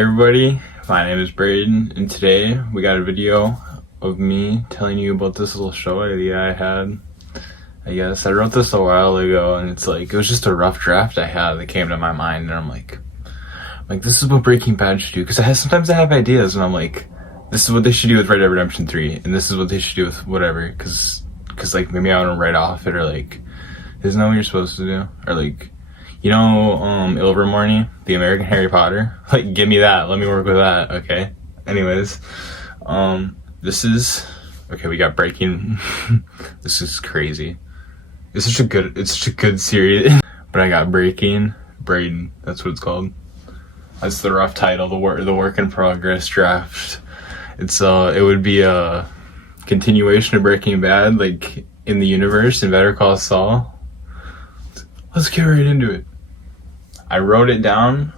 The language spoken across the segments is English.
Hey everybody, my name is Brayden, and today we got a video of me telling you about this little show idea I had. I guess I wrote this a while ago, and it was just a rough draft I had that came to my mind, and I'm like, this is what Breaking Bad should do, because sometimes I have ideas, and I'm like, this is what they should do with Red Dead Redemption 3, and this is what they should do with whatever, because maybe I want to write off it, or isn't that what you're supposed to do? Or Ilvermorny, the American Harry Potter? Give me that. Let me work with that, okay? Anyways, we got Breaking. This is crazy. It's such a good series. But I got Breaking, Brayden, that's what it's called. That's the rough title, the work in progress draft. It would be a continuation of Breaking Bad, in the universe, in Better Call Saul. Let's get right into it. I wrote it down.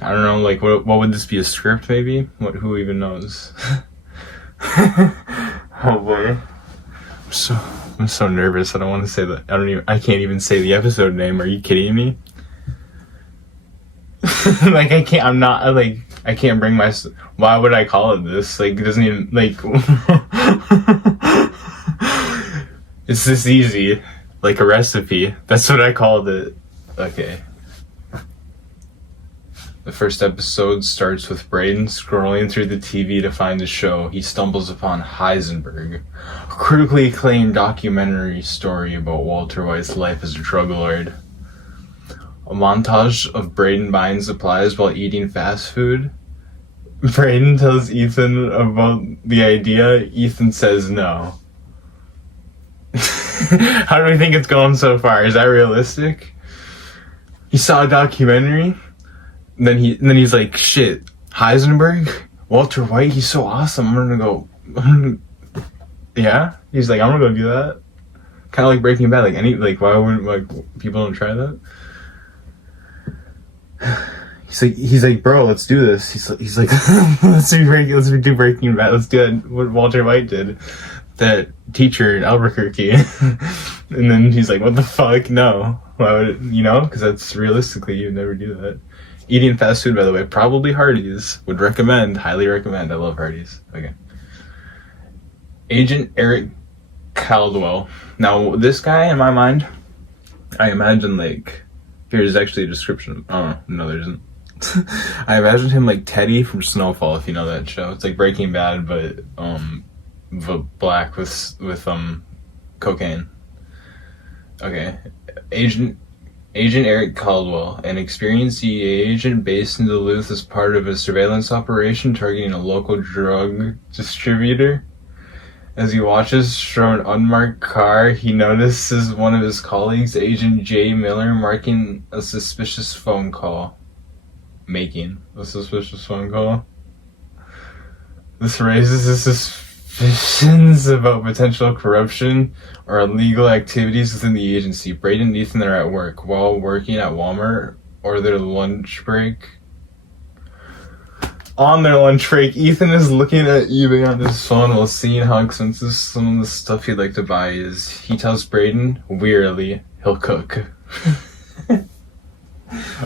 I don't know, what would this be, a script maybe? Who even knows? Oh boy. I'm so nervous. I don't want to say that. I can't even say the episode name. Are you kidding me? I can't bring why would I call it this? It doesn't even, it's this easy. A recipe. That's what I called it. Okay. The first episode starts with Brayden scrolling through the TV to find the show. He stumbles upon Heisenberg, a critically acclaimed documentary story about Walter White's life as a drug lord. A montage of Brayden buying supplies while eating fast food. Brayden tells Ethan about the idea. Ethan says no. How do we think it's going so far? Is that realistic? He saw a documentary, and then he's like, shit, Heisenberg? Walter White? He's so awesome. Yeah? He's like, I'm gonna go do that. Kind of like Breaking Bad. Why wouldn't, people don't try that? He's like, bro, let's do this. He's like, let's do Breaking Bad. Let's do it. What Walter White did. That teacher in Albuquerque. And then he's like, what the fuck? No. Why would it, because that's realistically, you'd never do that. Eating fast food, by the way, probably Hardee's. Would recommend, highly recommend. I love Hardee's. Okay. Agent Eric Caldwell. Now, this guy, in my mind, I imagine, here's actually a description. Oh, no, there isn't. I imagine him like Teddy from Snowfall, if you know that show. It's like Breaking Bad, but black with cocaine. Okay. Agent Eric Caldwell, an experienced DEA agent based in Duluth, as part of a surveillance operation targeting a local drug distributor. As he watches from an unmarked car, he notices one of his colleagues, Agent J. Miller, making a suspicious phone call. This raises his suspicions about potential corruption or illegal activities within the agency. Brayden and Ethan are at work. While working at Walmart or their lunch break. On their lunch break, Ethan is looking at eBay on his phone while seeing how expensive some of the stuff he'd like to buy is. He tells Brayden, wearily, he'll cook.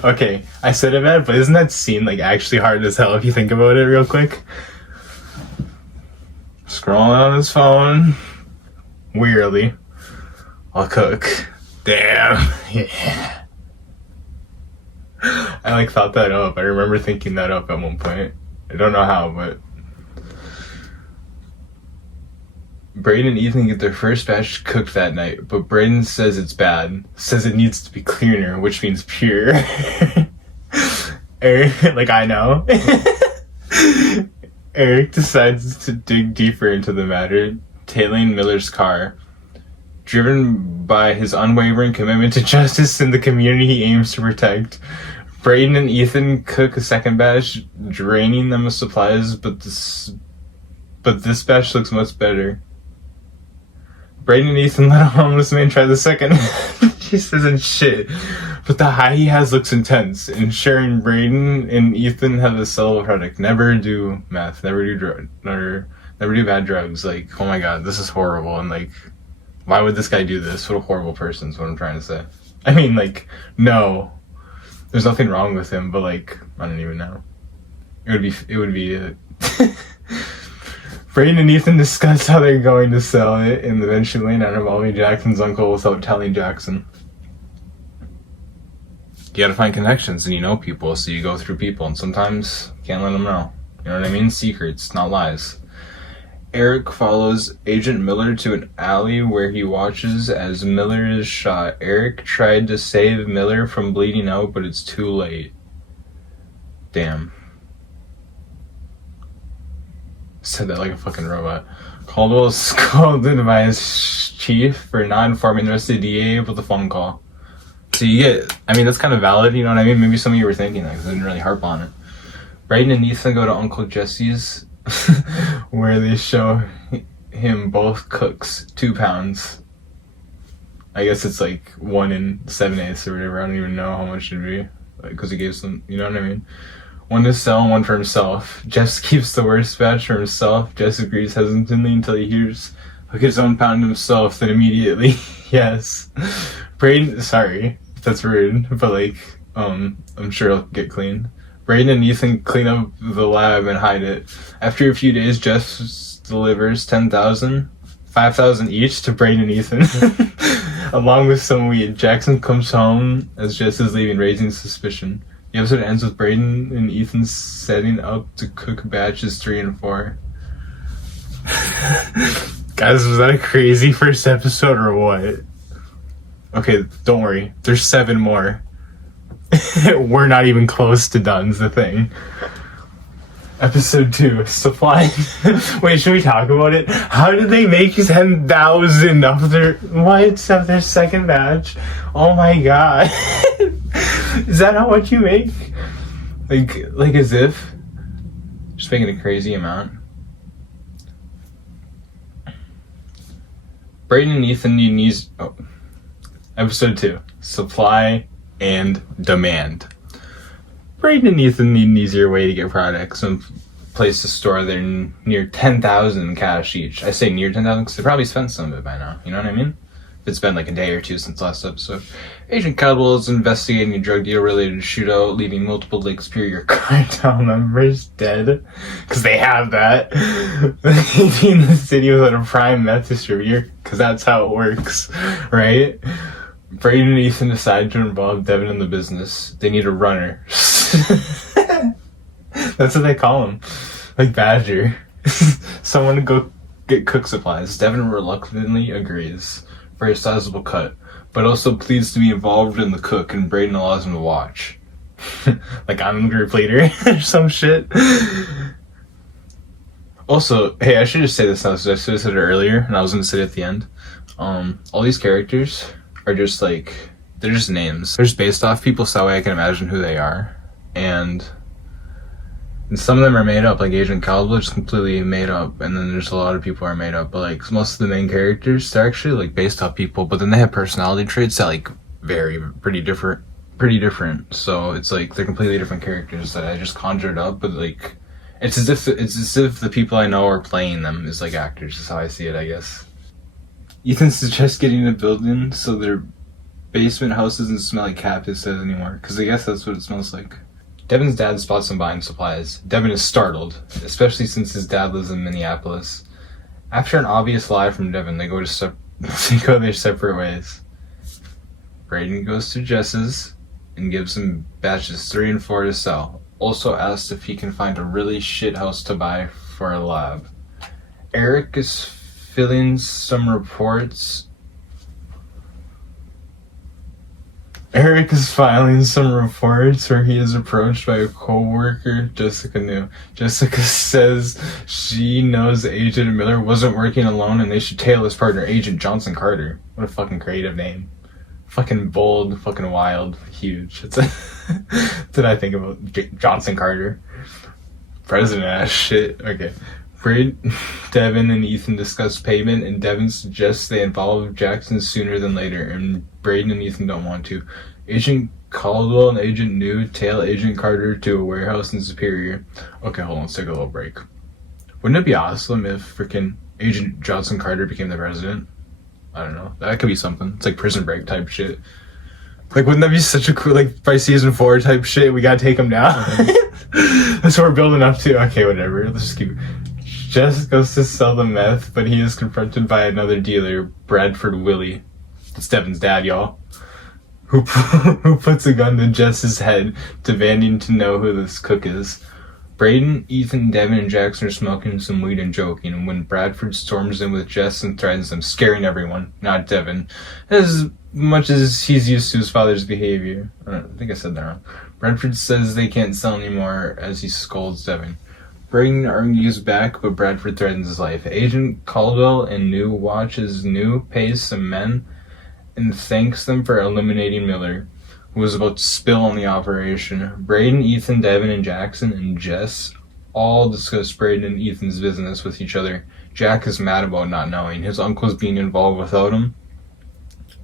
Okay, I said it, man, but isn't that scene actually hard as hell if you think about it real quick? Scrolling on his phone, wearily, I'll cook. Damn, yeah. I thought that up. I remember thinking that up at one point. I don't know how, but Brayden and Ethan get their first batch cooked that night, but Brayden says it's bad. Says it needs to be cleaner, which means pure. Eric, I know. Eric decides to dig deeper into the matter, tailing Miller's car. Driven by his unwavering commitment to justice and the community he aims to protect, Brayden and Ethan cook a second batch, draining them of supplies, but this batch looks much better. Brayden and Ethan let a homeless man try the second. He isn't shit, but the high he has looks intense, ensuring Brayden and Ethan have a sellable product. Never do meth, never do bad drugs. Oh my god, this is horrible, and why would this guy do this? What a horrible person is what I'm trying to say. I mean, no. There's nothing wrong with him, but like, I don't even know. It would be Brayden and Ethan discuss how they're going to sell it and eventually not involving Jackson's uncle without telling Jackson. You gotta find connections and you know people, so you go through people, and sometimes you can't let them know. You know what I mean? Secrets, not lies. Eric follows Agent Miller to an alley where he watches as Miller is shot. Eric tried to save Miller from bleeding out, but it's too late. Damn. Said that like a fucking robot. Caldwell is scolded by his chief for not informing the rest of the DA with the phone call. So you get, I mean, that's kind of valid, you know what I mean? Maybe some of you were thinking that because I didn't really harp on it. Brayden and Ethan go to Uncle Jesse's where they show him both cooks 2 pounds. I guess it's like 1 7/8 or whatever. I don't even know how much it'd be because he gave some, you know what I mean? 1 to sell and 1 for himself. Jess keeps the worst batch for himself. Jess agrees hesitantly until he hears hook his own pound himself, then immediately, yes. Brayden, sorry if that's rude, but like, I'm sure it'll get clean. Brayden and Ethan clean up the lab and hide it. After a few days, Jess delivers 10,000, 5,000 each to Brayden and Ethan, along with some weed. Jackson comes home as Jess is leaving, raising suspicion. The episode ends with Brayden and Ethan setting up to cook batches 3 and 4. Guys, was that a crazy first episode or what? Okay, don't worry. There's 7 more. We're not even close to done's the thing. Episode 2, supply. Wait, should we talk about it? How did they make 10,000 of their second batch? Oh my god. Is that not what you make? Like as if? Just making a crazy amount. Brayden and Ethan need needs. Oh. Episode 2, supply and demand. Brayden and Ethan need an easier way to get products and place to store their near 10,000 in cash each. I say near 10,000 because they probably spent some of it by now. You know what I mean? It's been like a day or 2 since last episode. Agent Caldwell is investigating a drug deal related shootout, leaving multiple Lake Superior cartel members dead. Because they have that. Leaving the city without a prime meth distributor. Because that's how it works. Right? Brayden and Ethan decide to involve Devin in the business. They need a runner. That's what they call him. Like Badger. Someone to go get cook supplies. Devin reluctantly agrees for a sizable cut, but also pleads to be involved in the cook, and Brayden allows him to watch. Like I'm a group leader or some shit. Also, hey, I should just say this now, because I should have said it earlier, and I was going to say it at the end. All these characters are just like, they're just names. They're just based off people, so that way I can imagine who they are. And some of them are made up, like Agent Caldwell is completely made up, and then there's a lot of people are made up, but like most of the main characters, they're actually like based off people, but then they have personality traits that like vary pretty different. So it's like they're completely different characters that I just conjured up, but like it's as if the people I know are playing them as like actors, is how I see it, I guess. Ethan suggests getting a building so their basement house doesn't smell like cat piss anymore, because I guess that's what it smells like. Devin's dad spots him buying supplies. Devin is startled, especially since his dad lives in Minneapolis. After an obvious lie from Devin, they go their separate ways. Brayden goes to Jess's and gives him batches 3 and 4 to sell. Also asks if he can find a really shit house to buy for a lab. Eric is filling some reports. Eric is filing some reports where he is approached by a co-worker Jessica knew. Jessica says she knows Agent Miller wasn't working alone and they should tail his partner, Agent Johnson Carter. What a fucking creative name. Fucking bold, fucking wild, huge. Did I think about Johnson Carter? President ass shit. Okay. Devin and Ethan discuss payment, and Devin suggests they involve Jackson sooner than later, and Brayden and Ethan don't want to. Agent Caldwell and Agent New tail Agent Carter to a warehouse in Superior. Okay, hold on, let's take a little break. Wouldn't it be awesome if freaking Agent Johnson Carter became the president? I don't know. That could be something. It's like Prison Break type shit. Like, wouldn't that be such a cool, like, by season 4 type shit, we gotta take him down? That's what we're building up to. Okay, whatever. Let's just keep... Jess goes to sell the meth, but he is confronted by another dealer, Bradford Willie. It's Devin's dad, y'all. Who puts a gun to Jess's head, demanding to know who this cook is. Brayden, Ethan, Devin, and Jackson are smoking some weed and joking, and when Bradford storms in with Jess and threatens them, scaring everyone, not Devin, as much as he's used to his father's behavior. I think I said that wrong. Bradford says they can't sell anymore as he scolds Devin. Brayden argues back, but Bradford threatens his life. Agent Caldwell and New watch as New pays some men and thanks them for eliminating Miller, who was about to spill on the operation. Brayden, Ethan, Devin, and Jackson and Jess all discuss Brayden and Ethan's business with each other. Jack is mad about not knowing. His uncle's being involved without him,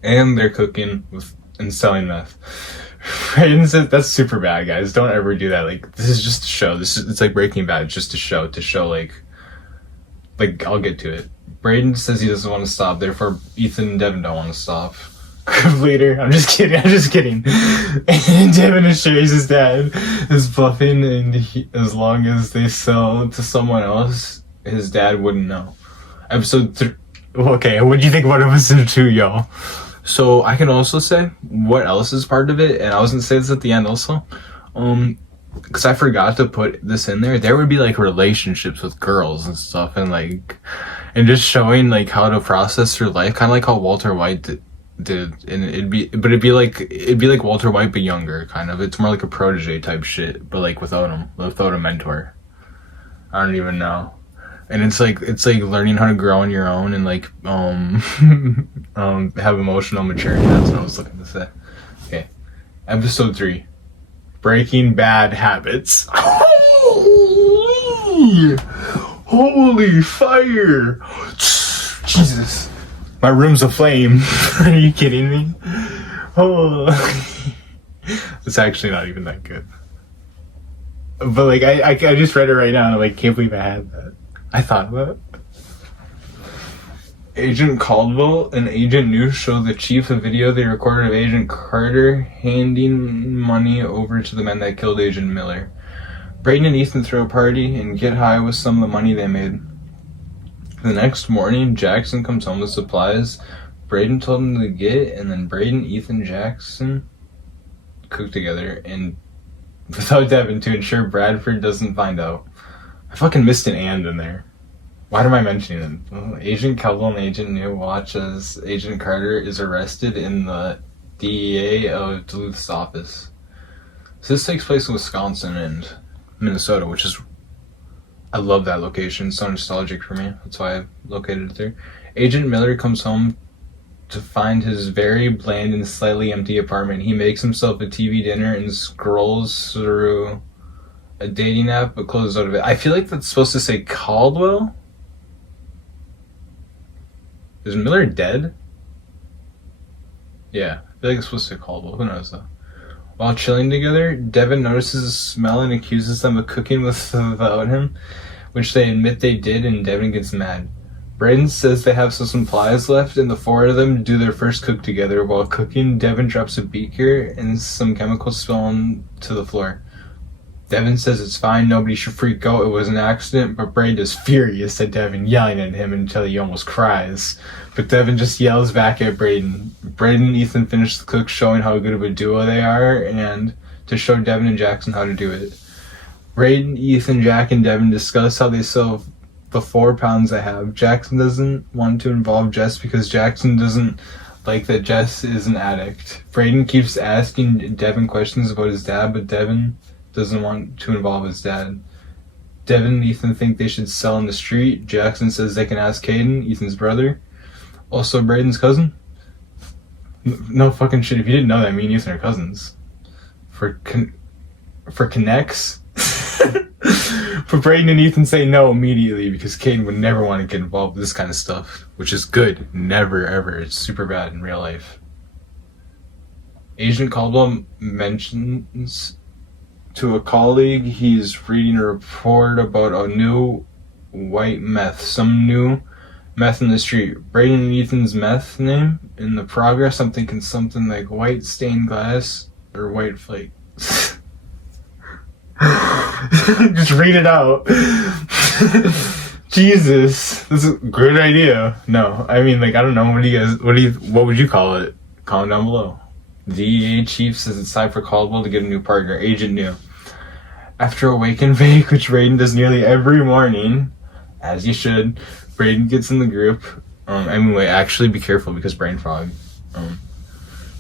and they're cooking and selling meth. Brayden says, that's super bad, guys. Don't ever do that. Like, this is just a show. It's like Breaking Bad, just to show like I'll get to it. Brayden says he doesn't want to stop, therefore Ethan and Devin don't want to stop. Later, I'm just kidding. And Devin assures his dad is bluffing, and as long as they sell to someone else, his dad wouldn't know. Episode 3. Okay, what do you think about episode 2, y'all? So I can also say what else is part of it, and I was gonna say this at the end also, because I forgot to put this in there. There would be like relationships with girls and stuff, and just showing like how to process your life, kind of like how Walter White did, and it'd be like Walter White but younger, kind of. It's more like a protege type shit, but like without a mentor. I don't even know. And it's like learning how to grow on your own and like have emotional maturity. That's what I was looking to say. Okay, episode 3, Breaking Bad Habits. Holy fire! Jesus, my room's aflame. Are you kidding me? Oh, it's actually not even that good. But like I just read it right now, and I like can't believe I had that. I thought about it. Agent Caldwell and Agent New show the chief a video they recorded of Agent Carter handing money over to the men that killed Agent Miller. Brayden and Ethan throw a party and get high with some of the money they made. The next morning, Jackson comes home with supplies Brayden told him to get, and then Brayden, Ethan, Jackson cook together, and without Devin to ensure Bradford doesn't find out. I fucking missed an and in there. Why am I mentioning it? Well, Agent Caldwell and Agent New watch as Agent Carter is arrested in the DEA of Duluth's office. So this takes place in Wisconsin and Minnesota, which is... I love that location. It's so nostalgic for me. That's why I located it there. Agent Miller comes home to find his very bland and slightly empty apartment. He makes himself a TV dinner and scrolls through a dating app, but closes out of it. I feel like that's supposed to say Caldwell. Is Miller dead? Yeah, I feel like it's supposed to say Caldwell. Who knows though? While chilling together, Devin notices a smell and accuses them of cooking without him, which they admit they did, and Devin gets mad. Brayden says they have some supplies left, and the four of them do their first cook together. While cooking, Devin drops a beaker and some chemicals spill onto the floor. Devin says it's fine, nobody should freak out, it was an accident, but Brayden is furious at Devin, yelling at him until he almost cries. But Devin just yells back at Brayden. Brayden and Ethan finish the cook, showing how good of a duo they are, and to show Devin and Jackson how to do it. Brayden, Ethan, Jack, and Devin discuss how they sell the 4 pounds they have. Jackson doesn't want to involve Jess because Jackson doesn't like that Jess is an addict. Brayden keeps asking Devin questions about his dad, but Devin doesn't want to involve his dad. Devin and Ethan think they should sell in the street. Jackson says they can ask Caden, Ethan's brother, also Brayden's cousin. No fucking shit. If you didn't know that, me and Ethan are cousins. For connects. For Brayden and Ethan say no immediately because Caden would never want to get involved with this kind of stuff, which is good. Never ever. It's super bad in real life. Agent Caldwell mentions to a colleague he's reading a report about a new white meth, some new Meth in the street. Brayden and Ethan's meth name in the progress, I'm thinking something like white stained glass or white flake. Just read it out. Jesus, this is a great idea. No, I mean, like, I don't know. What would you call it? Comment down below. DEA chief says it's time for Caldwell to get a new partner. Agent New. After a wake and bake, which Brayden does nearly every morning, as you should, Brayden gets in the group. Anyway, actually be careful because brain fog.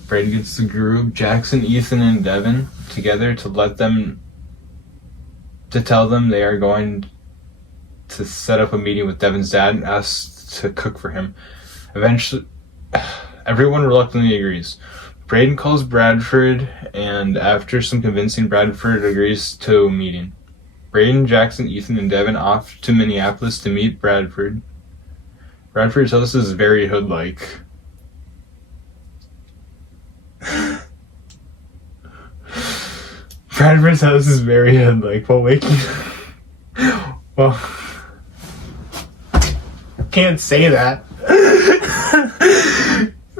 Brayden gets the group, Jackson, Ethan, and Devin together to tell them they are going to set up a meeting with Devin's dad and asks to cook for him. Eventually, everyone reluctantly agrees. Brayden calls Bradford, and after some convincing, Bradford agrees to a meeting. Brayden, Jackson, Ethan, and Devin off to Minneapolis to meet Bradford. Bradford's house is very hood-like. Bradford's house is very hood-like. Well, can't say that.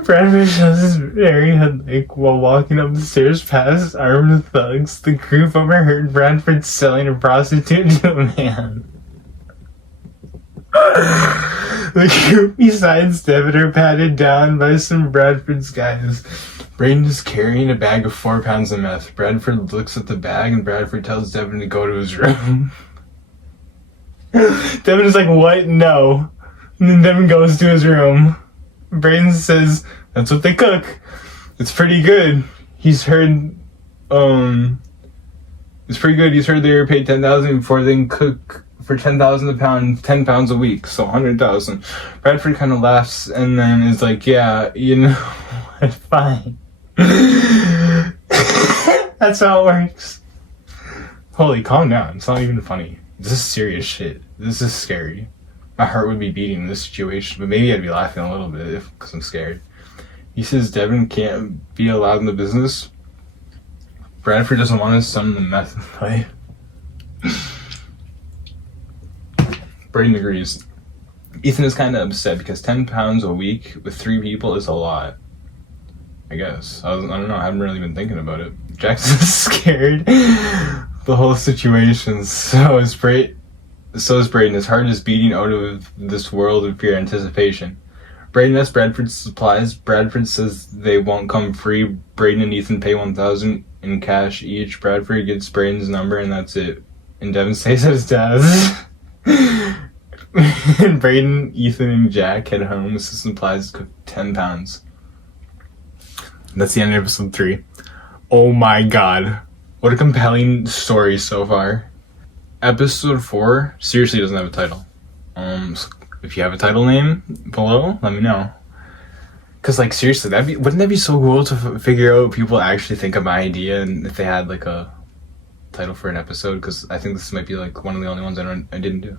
Bradford's house is very hood-like. While walking up the stairs past armed thugs, the group overheard Bradford selling a prostitute to a man. The group besides Devin are patted down by some Bradford's guys. Brayden is carrying a bag of 4 pounds of meth. Bradford looks at the bag and Bradford tells Devin to go to his room. Devin is like, what? No. And then Devin goes to his room. Brayden says, that's what they cook. It's pretty good. He's heard, it's pretty good. He's heard they were paid $10,000 before they can cook for $10,000 a pound, 10 pounds a week, so $100,000. Bradford kind of laughs and then is like, yeah, you know what, fine. That's how it works. Holy, calm down. It's not even funny. This is serious shit. This is scary. My heart would be beating in this situation, but maybe I'd be laughing a little bit because I'm scared. He says Devin can't be allowed in the business. Bradford doesn't want his son to meth and play. Brayden agrees. Ethan is kind of upset because 10 pounds a week with 3 people is a lot. I guess. I don't know. I haven't really been thinking about it. Jackson's scared. The whole situation. So is Brayden. His heart is beating out of this world of pure anticipation. Brayden asks Bradford's supplies. Bradford says they won't come free. Brayden and Ethan pay $1,000 in cash each. Bradford gets Brayden's number and that's it. And Devin stays at his dad's. And Brayden, Ethan, and Jack head home with some supplies to cook 10 pounds. That's the end of episode 3. Oh my god. What a compelling story so far. Episode 4 seriously doesn't have a title. So if you have a title name below, let me know. Cause like seriously, wouldn't that be so cool to figure out people actually think of my idea and if they had like a title for an episode? Cause I think this might be like one of the only ones I didn't do.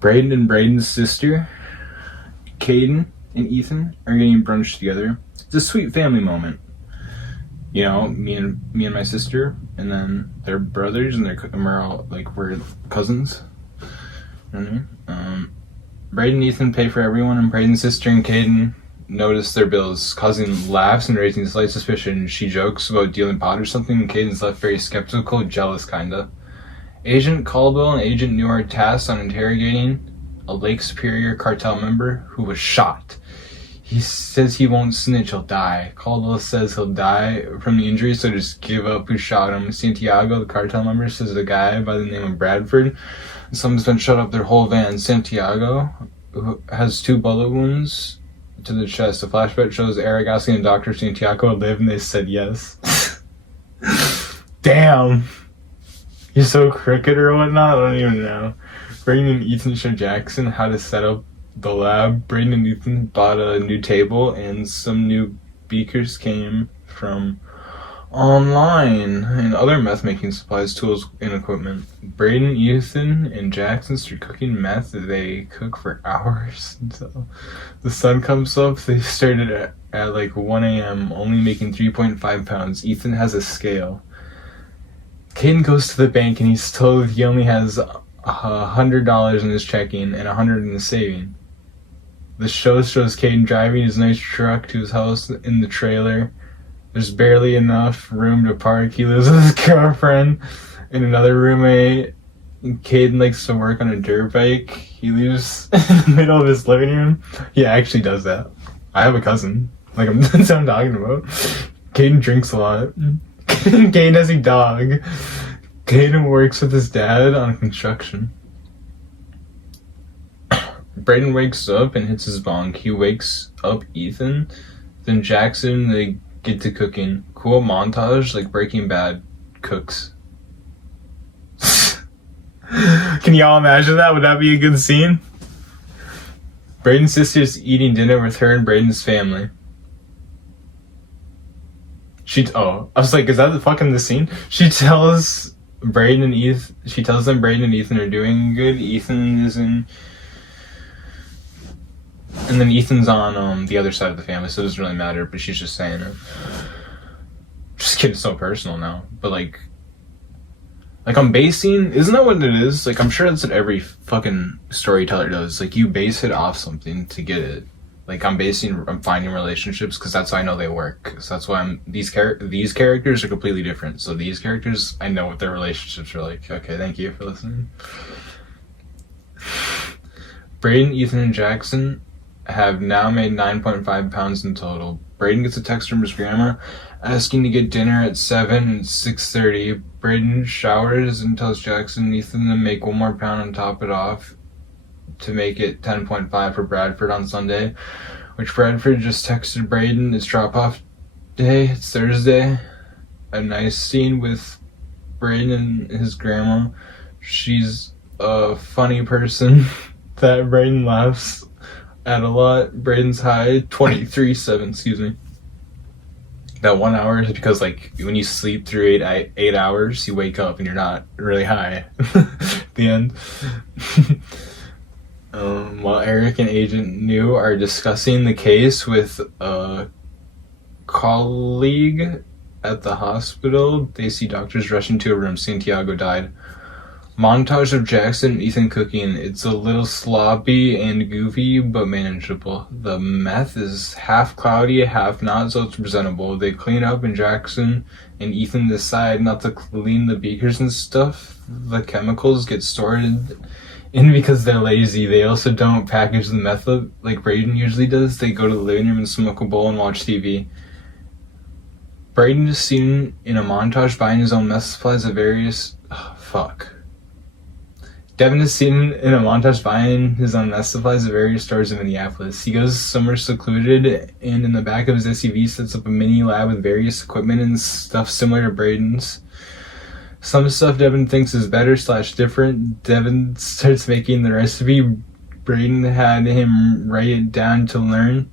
Brayden and Brayden's sister, Caden and Ethan are getting brunch together. It's a sweet family moment. You know, me and my sister, and then their brothers, and we're all like we're cousins. You know what I mean? Brayden and Ethan pay for everyone, and Brayden's sister and Caden notice their bills, causing laughs and raising slight suspicion. She jokes about dealing pot or something, and Caden's left very skeptical, jealous kinda. Agent Caldwell and Agent New are tasked on interrogating a Lake Superior cartel member who was shot. He says he won't snitch, he'll die. Caldwell says he'll die from the injuries, so just give up who shot him. Santiago, the cartel member, says a guy by the name of Bradford. Someone's been shot up their whole van. Santiago, who has 2 bullet wounds to the chest. A flashback shows Aragossi and Dr. Santiago live, and they said yes. Damn. You're so crooked or whatnot? I don't even know. Brayden and Ethan show Jackson how to set up the lab. Brayden and Ethan bought a new table and some new beakers came from online and other meth making supplies, tools, and equipment. Brayden, Ethan, and Jackson start cooking meth. They cook for hours until the sun comes up. They started at like 1 a.m. only making 3.5 pounds. Ethan has a scale. Caden goes to the bank and he's told he only has $100 in his checking and $100 in his saving. The show shows Caden driving his nice truck to his house in the trailer. There's barely enough room to park. He lives with his girlfriend and another roommate. Caden likes to work on a dirt bike. He lives in the middle of his living room. He actually does that. I have a cousin. Like, that's what I'm talking about. Caden drinks a lot. Caden has a dog. Caden works with his dad on construction. Brayden wakes up and hits his bunk. He wakes up Ethan. Then Jackson, they get to cooking. Cool montage like Breaking Bad cooks. Can y'all imagine that? Would that be a good scene? Brayden's sister's eating dinner with her and Brayden's family. I was like, is that the scene? She tells them Brayden and Ethan are doing good. Ethan is in, and then Ethan's on the other side of the family, so it doesn't really matter, but she's just saying it. Just getting so personal now. But like I'm basing, isn't that what it is? Like, I'm sure that's what every fucking storyteller does. Like, you base it off something to get it. Like, I'm finding relationships because that's how I know they work. So that's why these characters are completely different. So these characters, I know what their relationships are like. Okay, thank you for listening. Brayden, Ethan, and Jackson have now made 9.5 pounds in total. Brayden gets a text from his grandma asking to get dinner at 7 and 6:30. Brayden showers and tells Jackson and Ethan to make 1 more pound and top it off to make it 10.5 for Bradford on Sunday, which Bradford just texted Brayden. It's drop-off day. It's Thursday. A nice scene with Brayden and his grandma. She's a funny person that Brayden laughs at a lot. Brayden's high, 23.7, excuse me. That 1 hour is because, like, when you sleep through 8 hours, you wake up and you're not really high at the end. While Eric and Agent New are discussing the case with a colleague at the hospital, they see doctors rushing to a room. Santiago died. Montage of Jackson and Ethan cooking. It's a little sloppy and goofy, but manageable. The meth is half cloudy, half not, so it's presentable. They clean up, and Jackson and Ethan decide not to clean the beakers and stuff. The chemicals get stored in because they're lazy. They also don't package the meth up like Brayden usually does. They go to the living room and smoke a bowl and watch TV. Brayden is seen in a montage buying his own meth supplies at various... Devin is seen in a montage buying his own meth supplies at various stores in Minneapolis. He goes somewhere secluded and in the back of his SUV sets up a mini lab with various equipment and stuff similar to Brayden's. Some stuff Devin thinks is better / different. Devin starts making the recipe. Brayden had him write it down to learn.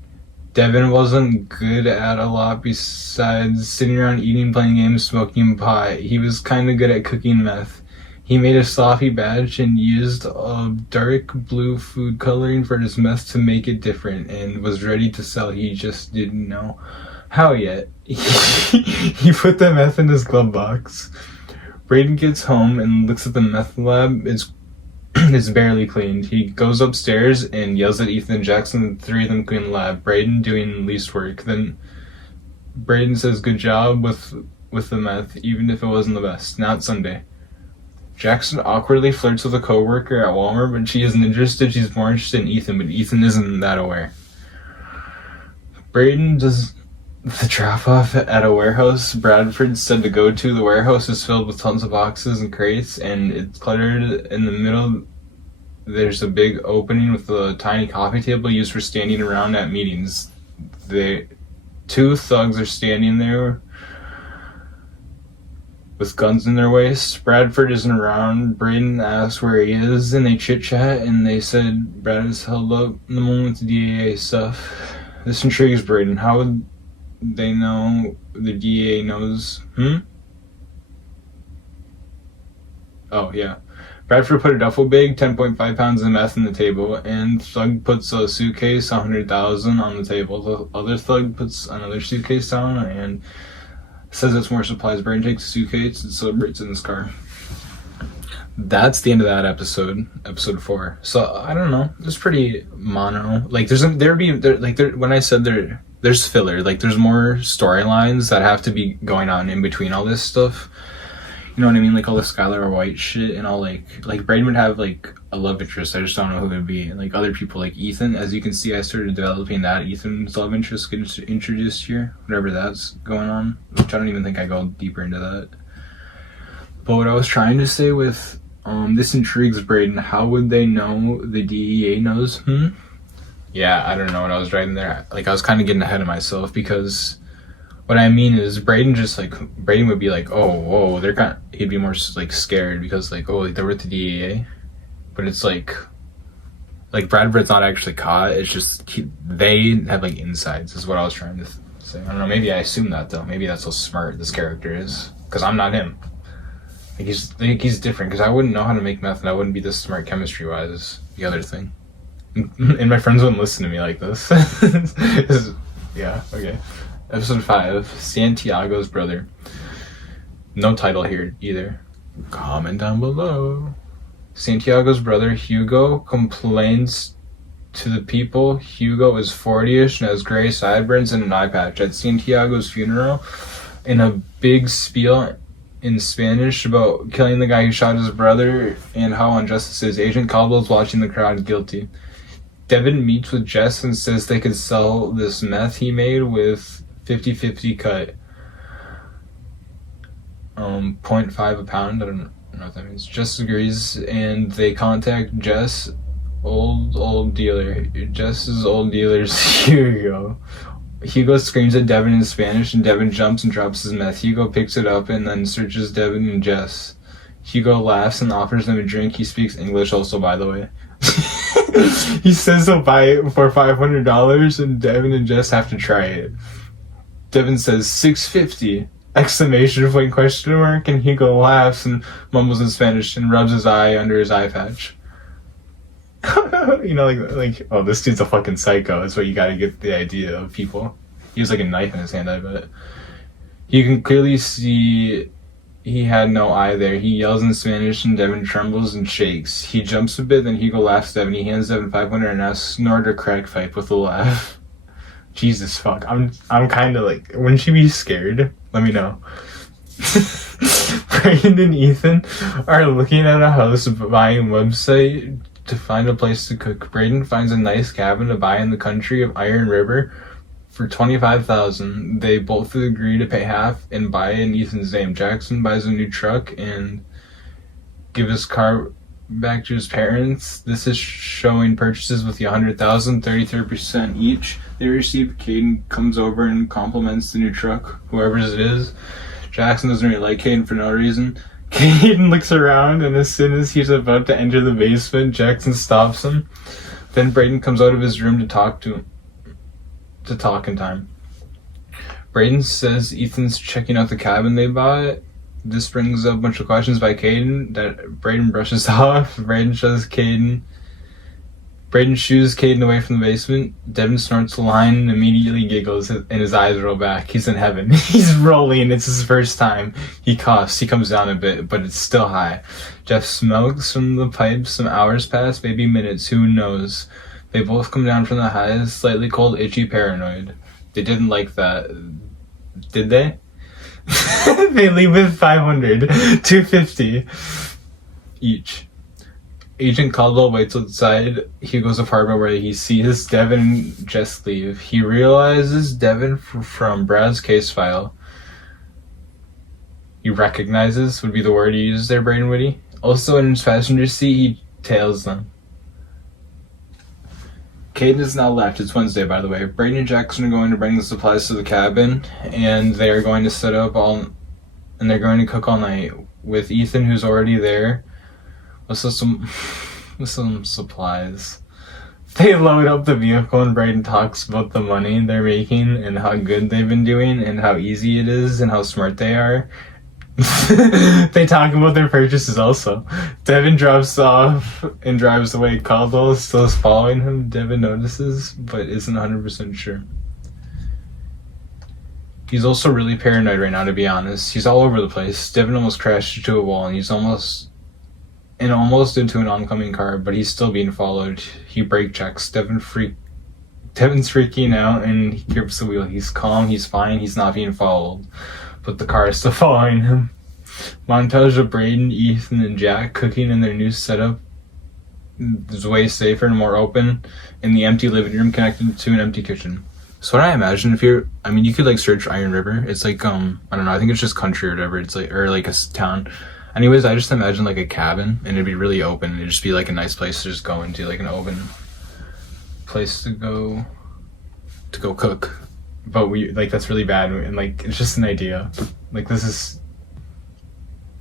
Devin wasn't good at a lot besides sitting around eating, playing games, smoking pot. He was kind of good at cooking meth. He made a sloppy batch and used a dark blue food coloring for his meth to make it different and was ready to sell. He just didn't know how yet. He put the meth in his glove box. Brayden gets home and looks at the meth lab. It's barely cleaned. He goes upstairs and yells at Ethan and Jackson. The 3 of them clean the lab. Brayden doing least work. Then Brayden says, "Good job with the meth, even if it wasn't the best." Now it's Sunday. Jackson awkwardly flirts with a coworker at Walmart, but she isn't interested. She's more interested in Ethan, but Ethan isn't that aware. Brayden does the drop-off at a warehouse Bradford said to go to. The warehouse is filled with tons of boxes and crates, and it's cluttered. In the middle, there's a big opening with a tiny coffee table used for standing around at meetings. The 2 thugs are standing there with guns in their waists. Bradford isn't around. Brayden asks where he is, and they chit-chat, and they said Brad is held up in the moment with the DEA stuff. This intrigues Brayden. How would they know the DEA knows? Oh, yeah. Bradford put a duffel bag, 10.5 pounds of meth on the table, and thug puts a suitcase, 100,000 on the table. The other thug puts another suitcase down and says it's more supplies. Brayden takes a suitcase and celebrates in his car. That's the end of that episode 4. So I don't know. It's pretty mono. Like when I said there's filler. Like there's more storylines that have to be going on in between all this stuff. You know what I mean? Like all the Skylar White shit and all like Brayden would have like a love interest. I just don't know who it would be. Like other people like Ethan. As you can see, I started developing that. Ethan's love interest gets introduced here. Whatever that's going on. Which I don't even think I go deeper into that. But what I was trying to say with this intrigues Brayden. How would they know the DEA knows? Yeah, I don't know what I was writing there. Like I was kind of getting ahead of myself because what I mean is Brayden would be like, oh, whoa, he'd be more like scared because like, oh, they're with the DEA. But it's like Brad Pitt's not actually caught. It's just they have like insides is what I was trying to say. I don't know. Maybe I assume that though. Maybe that's how smart this character is because I'm not him. Like he's different because I wouldn't know how to make meth and I wouldn't be this smart chemistry wise. The other thing, and my friends wouldn't listen to me like this. Yeah. Okay. Episode 5, Santiago's brother. No title here either. Comment down below. Santiago's brother Hugo complains to the people Hugo is 40-ish and has gray sideburns and an eye patch. At Santiago's funeral, in a big spiel in Spanish about killing the guy who shot his brother and how unjust it is, Agent Caldwell's watching the crowd guilty. Devin meets with Jess and says they could sell this meth he made with 50-50 cut. 0.5 a pound. I don't know what that means. Jess agrees and they contact Jess' old dealer. Jess's old dealer's Hugo. Hugo screams at Devin in Spanish and Devin jumps and drops his meth. Hugo picks it up and then searches Devin and Jess. Hugo laughs and offers them a drink. He speaks English also, by the way. He says he'll buy it for $500 and Devin and Jess have to try it. Devin says $6.50! Exclamation point, question mark, and Hugo laughs and mumbles in Spanish and rubs his eye under his eye patch. You know, like, oh, this dude's a fucking psycho. That's what you gotta get the idea of people. He has like a knife in his hand, I bet. You can clearly see he had no eye there. He yells in Spanish and Devin trembles and shakes. He jumps a bit, then Hugo laughs at Devin. He hands Devin $500 and asks Snort or crack pipe with a laugh. Jesus fuck. I'm kinda like, wouldn't she be scared? Let me know. Brayden and Ethan are looking at a house buying website to find a place to cook. Brayden finds a nice cabin to buy in the country of Iron River for $25,000. They both agree to pay half and buy in Ethan's name. Jackson buys a new truck and give his car back to his parents. This is showing purchases with the $100,000, 33% each. They receive. Caden comes over and compliments the new truck, whoever's it is. Jackson doesn't really like Caden for no reason. Caden looks around, and as soon as he's about to enter the basement, Jackson stops him. Then Brayden comes out of his room to talk in time. Brayden says Ethan's checking out the cabin they bought. This brings up a bunch of questions by Caden that Brayden brushes off. Brayden shoos Caden away from the basement. Devin snorts a line and immediately giggles and his eyes roll back. He's in heaven. He's rolling. It's his first time. He coughs. He comes down a bit, but it's still high. Jeff smokes from the pipe. Some hours pass, maybe minutes. Who knows? They both come down from the highs, slightly cold, itchy, paranoid. They didn't like that. Did they? They leave with $500, $250 each. Agent Caldwell waits outside Hugo's apartment where he sees Devin and Jess leave. He realizes Devin from Brad's case file. He recognizes would be the word he uses there, Brayden Woody. Also in his passenger seat, he tails them. Caden is now left. It's Wednesday, by the way. Brayden and Jackson are going to bring the supplies to the cabin, and they are going to set up and they're going to cook all night with Ethan, who's already there. With some supplies. They load up the vehicle and Brayden talks about the money they're making and how good they've been doing and how easy it is and how smart they are. They talk about their purchases also. Devin drops off and drives away. Caldwell is still following him. Devin notices but isn't 100% sure. He's also really paranoid right now, to be honest. He's all over the place. Devin almost crashed into a wall and he's almost and almost into an oncoming car, but he's still being followed. He brake checks. Devin's freaking out and he grips the wheel. He's calm, he's fine, he's not being followed, but the car is still following him. Montage of Brayden, Ethan, and Jack cooking in their new setup is way safer and more open in the empty living room connected to an empty kitchen. So what I imagine, you could like search Iron River. It's like, I don't know, I think it's just country or whatever. It's like, or like a town. Anyways, I just imagine like a cabin and it'd be really open. It'd just be like a nice place to just go into, like an open place to go cook. But that's really bad. And like, it's just an idea. Like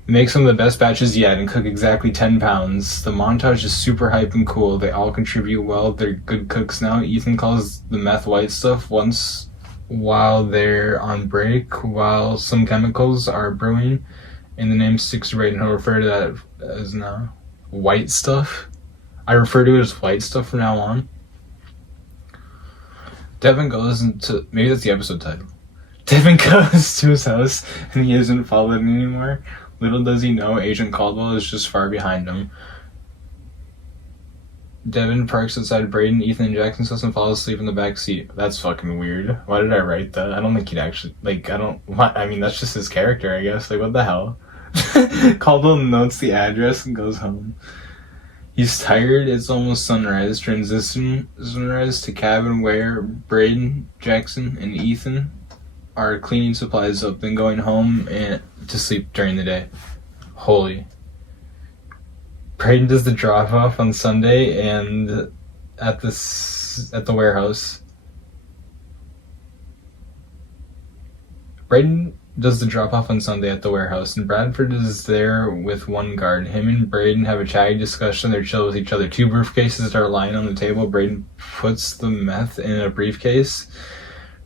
make some of the best batches yet and cook exactly 10 pounds. The montage is super hype and cool. They all contribute well. They're good cooks now. Ethan calls the meth white stuff once while they're on break, while some chemicals are brewing. And the name sticks to Brayden. He'll refer to that as now white stuff. I refer to it as white stuff from now on. Devin goes into, maybe that's the episode title. Devin goes to his house and he isn't followed anymore. Little does he know, Agent Caldwell is just far behind him. Devin parks outside Brayden, Ethan, and Jackson's house and falls asleep in the back seat. That's fucking weird. Why did I write that? I don't think he'd actually, that's just his character, I guess. Like, what the hell? Caldwell notes the address and goes home. He's tired. It's almost sunrise. Sunrise to cabin where Brayden, Jackson, and Ethan are cleaning supplies up, then going home and to sleep during the day. Holy. Brayden does the drop off on Sunday and at the warehouse. Brayden does the drop off on Sunday at the warehouse, and Bradford is there with one guard. Him and Brayden have a chatty discussion. They're chill with each other. 2 briefcases are lying on the table. Brayden puts the meth in a briefcase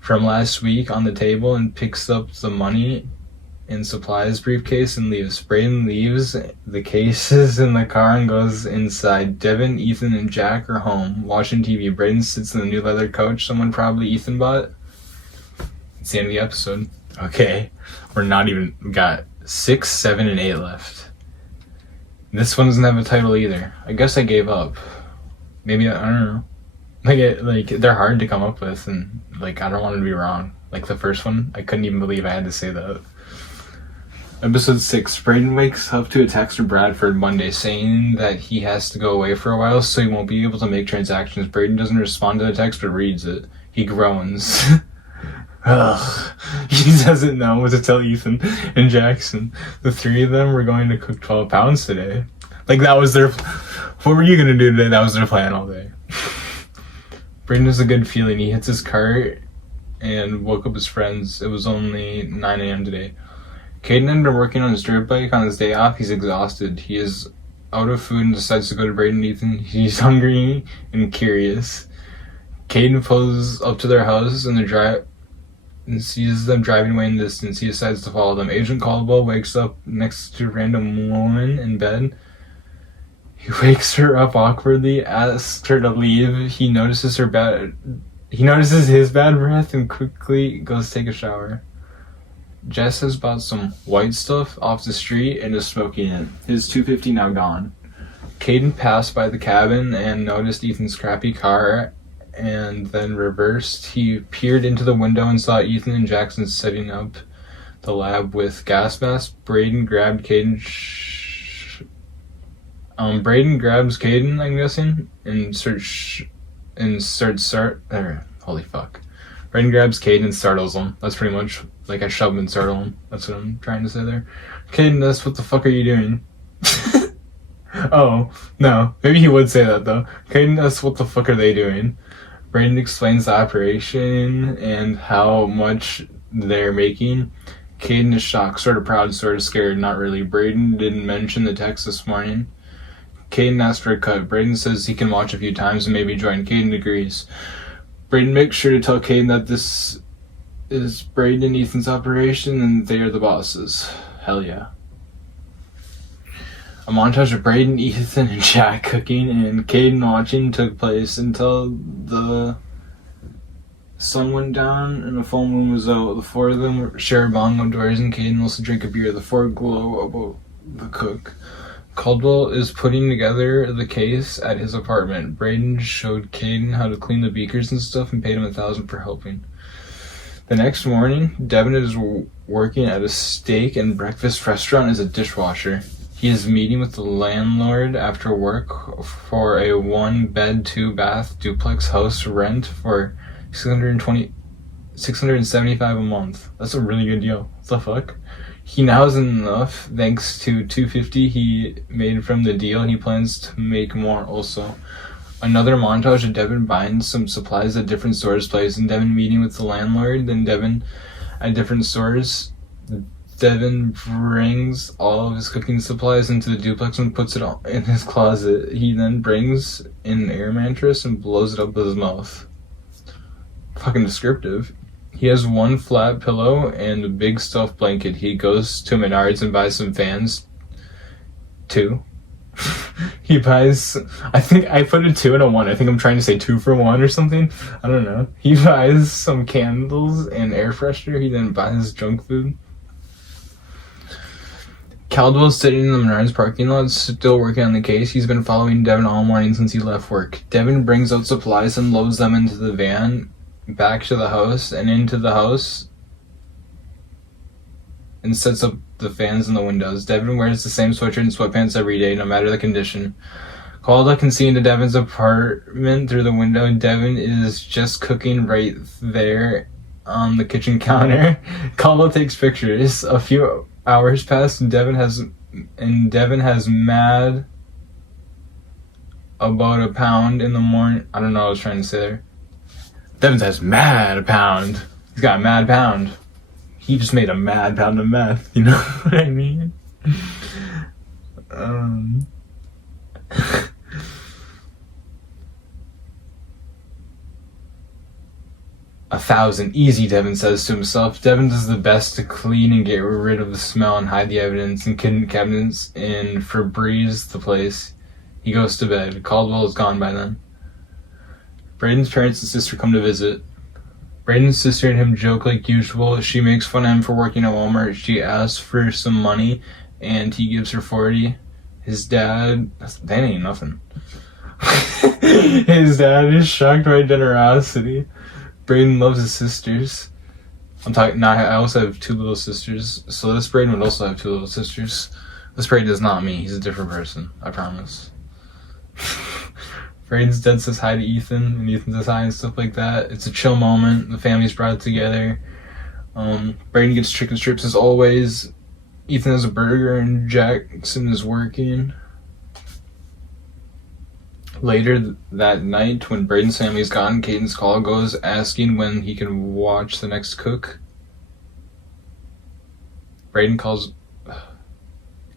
from last week on the table and picks up the money and supplies briefcase and leaves. Brayden leaves the cases in the car and goes inside. Devin, Ethan, and Jack are home watching TV. Brayden sits in the new leather couch someone probably Ethan bought. It's the end of the episode. Okay, we got 6, 7, and 8 left. This one doesn't have a title either. I guess I gave up. Maybe, I don't know. They're hard to come up with, and I don't want to be wrong. Like the first one, I couldn't even believe I had to say that. Episode 6, Brayden wakes up to a text from Bradford Monday saying that he has to go away for a while, so he won't be able to make transactions. Brayden doesn't respond to the text, but reads it. He groans. Ugh. He doesn't know what to tell Ethan and Jackson. The 3 of them were going to cook 12 pounds today. That was their... What were you going to do today? That was their plan all day. Brayden has a good feeling. He hits his car and woke up his friends. It was only 9 a.m. today. Caden had been working on his dirt bike on his day off. He's exhausted. He is out of food and decides to go to Brayden and Ethan. He's hungry and curious. Caden pulls up to their house and sees them driving away in the distance. He decides to follow them. Agent Caldwell wakes up next to a random woman in bed. He wakes her up awkwardly, asks her to leave. He notices his bad breath and quickly goes take a shower. Jess has bought some white stuff off the street and is smoking it. His $250 now gone. Caden passed by the cabin and noticed Ethan's crappy car and then reversed. He peered into the window and saw Ethan and Jackson setting up the lab with gas masks. Brayden grabs Caden, I'm guessing, holy fuck. Brayden grabs Caden and startles him. That's pretty much I shove him and startle him. That's what I'm trying to say there. Caden, that's what the fuck are you doing? Oh, no. Maybe he would say that though. Caden, that's what the fuck are they doing? Brayden explains the operation and how much they're making. Caden is shocked, sort of proud, sort of scared, not really. Brayden didn't mention the text this morning. Caden asks for a cut. Brayden says he can watch a few times and maybe join. Caden agrees. Brayden makes sure to tell Caden that this is Brayden and Ethan's operation and they are the bosses. Hell yeah. A montage of Brayden, Ethan, and Jack cooking and Caden watching took place until the sun went down and the full moon was out. The 4 of them share a bong outdoors and Caden also drink a beer. The 4 glow about the cook. Caldwell is putting together the case at his apartment. Brayden showed Caden how to clean the beakers and stuff and paid him $1,000 for helping. The next morning, Devin is working at a steak and breakfast restaurant as a dishwasher. He is meeting with the landlord after work for a 1-bed, 2-bath duplex house rent for $675 a month. That's a really good deal. What the fuck? He now has enough thanks to $250 he made from the deal. He plans to make more also. Another montage of Devin buying some supplies at different stores plays, and Devin meeting with the landlord, then Devin at different stores. Devin brings all of his cooking supplies into the duplex and puts it all in his closet. He then brings in an air mattress and blows it up with his mouth. Fucking descriptive. He has one flat pillow and a big stuffed blanket. He goes to Menards and buys some fans. 2. He buys, I think I put a 2 and a 1. I think I'm trying to say 2 for 1 or something. I don't know. He buys some candles and air freshener. He then buys junk food. Caldwell's sitting in the Menards parking lot, still working on the case. He's been following Devin all morning since he left work. Devin brings out supplies and loads them into the van, back to the house, and into the house, and sets up the fans in the windows. Devin wears the same sweatshirt and sweatpants every day, no matter the condition. Caldwell can see into Devin's apartment through the window. Devin is just cooking right there on the kitchen counter. Caldwell takes pictures. A few hours pass, and Devin has mad about a pound in the morning. I don't know what I was trying to say there. Devin has mad a pound. He's got a mad pound. He just made a mad pound of meth. You know what I mean? 1,000. Easy, Devin says to himself. Devin does the best to clean and get rid of the smell and hide the evidence in hidden cabinets and Febreze the place. He goes to bed. Caldwell is gone by then. Brayden's parents and sister come to visit. Brayden's sister and him joke like usual. She makes fun of him for working at Walmart. She asks for some money, and he gives her 40. His dad... that ain't nothing. His dad is shocked by generosity. Brayden loves his sisters. I also have 2 little sisters, so this Brayden would also have 2 little sisters. This Brayden is not me. He's a different person. I promise. Brayden's dad says hi to Ethan, and Ethan says hi and stuff like that. It's a chill moment. The family's brought together. Brayden gets chicken strips as always. Ethan has a burger, and Jackson is working. Later that night, when Brayden's family's gone, Caden's call goes asking when he can watch the next cook. Caden calls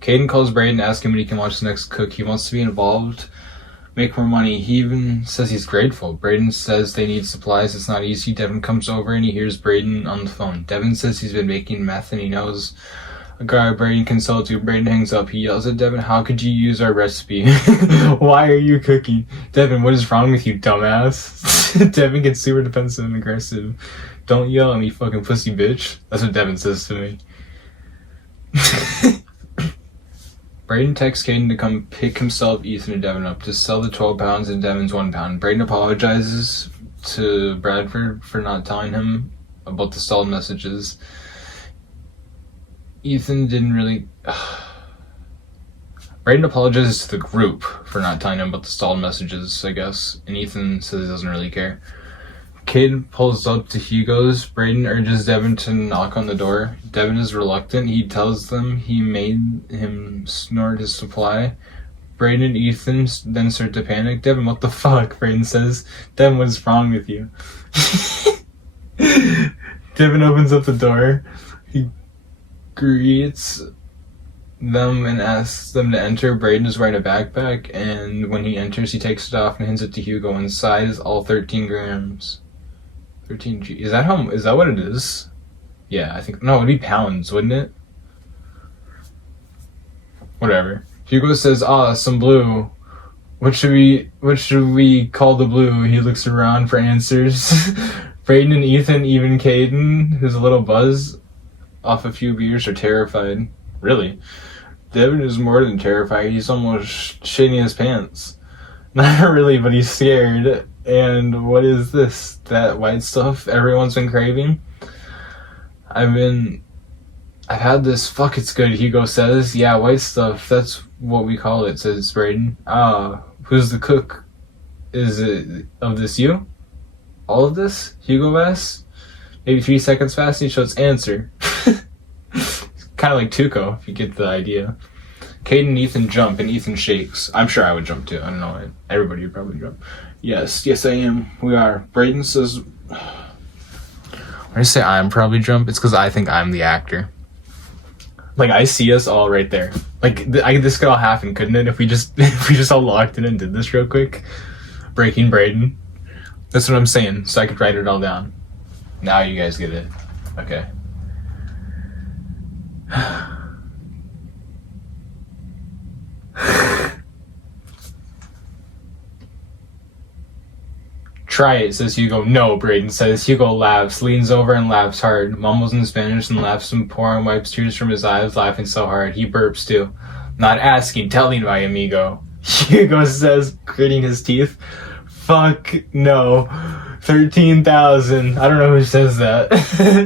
Brayden, asking when he can watch the next cook. He wants to be involved, make more money. He even says he's grateful. Brayden says they need supplies. It's not easy. Devin comes over and he hears Brayden on the phone. Devin says he's been making meth and he knows a guy Brayden can sell to. Brayden hangs up. He yells at Devin, "How could you use our recipe? Why are you cooking?" Devin, what is wrong with you, dumbass? Devin gets super defensive and aggressive. "Don't yell at me, fucking pussy bitch." That's what Devin says to me. Brayden texts Caden to come pick himself, Ethan, and Devin up to sell the 12 pounds and Devin's 1 pound. Brayden apologizes to Bradford for not telling him about the stalled messages. Ethan didn't really... Brayden apologizes to the group for not telling him about the stalled messages, I guess, and Ethan says he doesn't really care. Caden pulls up to Hugo's. Brayden urges Devin to knock on the door. Devin is reluctant. He tells them he made him snort his supply. Brayden and Ethan then start to panic. "Devin, what the fuck?" Brayden says. "Devin, what's wrong with you?" Devin opens up the door. He greets them and asks them to enter. Brayden is wearing a backpack, and when he enters, he takes it off and hands it to Hugo. Inside is all 13 grams. 13G. Is that what it is? Yeah, I think. No, it'd be pounds, wouldn't it? Whatever. Hugo says, some blue. What should we call the blue? He looks around for answers. Brayden and Ethan, even Caden, who's a little buzzed off a few beers, are terrified. Really? Devin is more than terrified. He's almost shitting his pants. Not really, but he's scared. And what is this? That white stuff everyone's been craving? I've had this, fuck, it's good, Hugo says. Yeah, white stuff, that's what we call it, says Brayden. Who's the cook? Is it of this you? All of this? Hugo asks. Maybe 3 seconds fast and he shouts answer. Kind of like Tuco, if you get the idea. Caden and Ethan jump, and Ethan shakes. I'm sure I would jump too. I don't know. Everybody would probably jump. Yes, I am. We are. Brayden says... When I say I'm probably jump, it's because I think I'm the actor. Like, I see us all right there. Like, this could all happen, couldn't it? If we just all locked in and did this real quick. Breaking Brayden. That's what I'm saying, so I could write it all down. Now you guys get it. Okay. Try it, says Hugo. No, Brayden says. Hugo laughs, leans over and laughs hard, mumbles in Spanish and laughs and pouring wipes tears from his eyes, laughing so hard. He burps too. Not asking, telling my amigo. Hugo says, gritting his teeth. Fuck no. 13,000. I don't know who says that.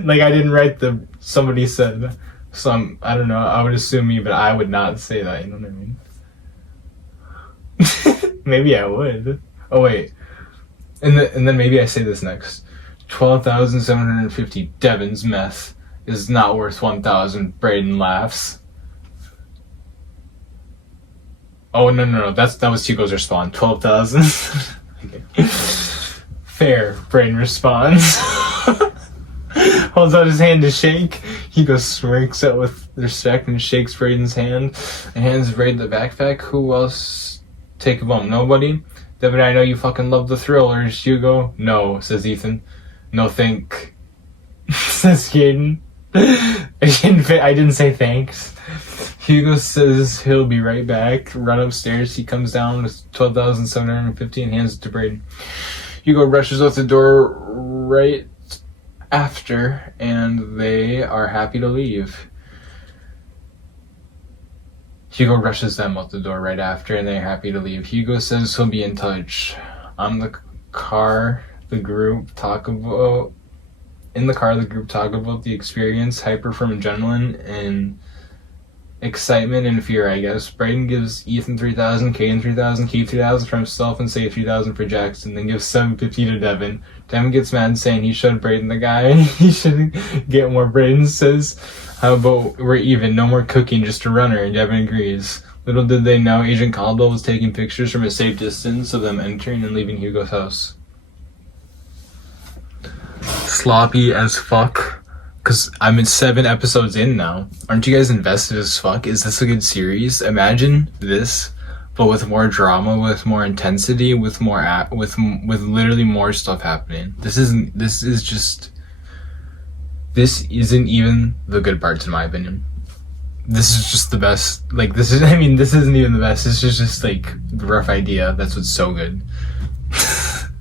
Like, I didn't write somebody said. So I don't know, I would assume me, but I would not say that, you know what I mean? Maybe I would. Oh, wait. And then maybe I say this next. 12,750 Devin's meth is not worth 1,000. Brayden laughs. Oh, no. That was Hugo's response. 12,000. Okay. Fair, Brayden responds. Holds out his hand to shake. Hugo smirks out with respect and shakes Brayden's hand and hands Brayden the backpack. Who else take a bump? Nobody? Devin, I know you fucking love the thrillers. Hugo? No, says Ethan. No, think. Says Caden. I didn't say thanks. Hugo says he'll be right back. Run upstairs. He comes down with 12,750 and hands it to Brayden. Hugo rushes out the door right after, and they are happy to leave. Hugo rushes them out the door right after, and they're happy to leave. Hugo says he'll be in touch. In the car, the group talk about the experience, hyper from adrenaline and excitement and fear, I guess. Brayden gives Ethan 3,000, Caden 3,000, keep 3,000 for himself, and save 3,000 for Jackson, then gives 750 to Devin. Devin gets mad saying he showed Brayden the guy. He should get more. Brayden says, how about we're even, no more cooking, just a runner, and Devin agrees. Little did they know, Agent Caldwell was taking pictures from a safe distance of them entering and leaving Hugo's house. Sloppy as fuck. Because I'm in 7 episodes in now. Aren't you guys invested as fuck? Is this a good series? Imagine this, but with more drama, with more intensity, with more with literally more stuff happening. This isn't even the good parts in my opinion. This is just the best. Like, this isn't even the best. This is just like the rough idea. That's what's so good.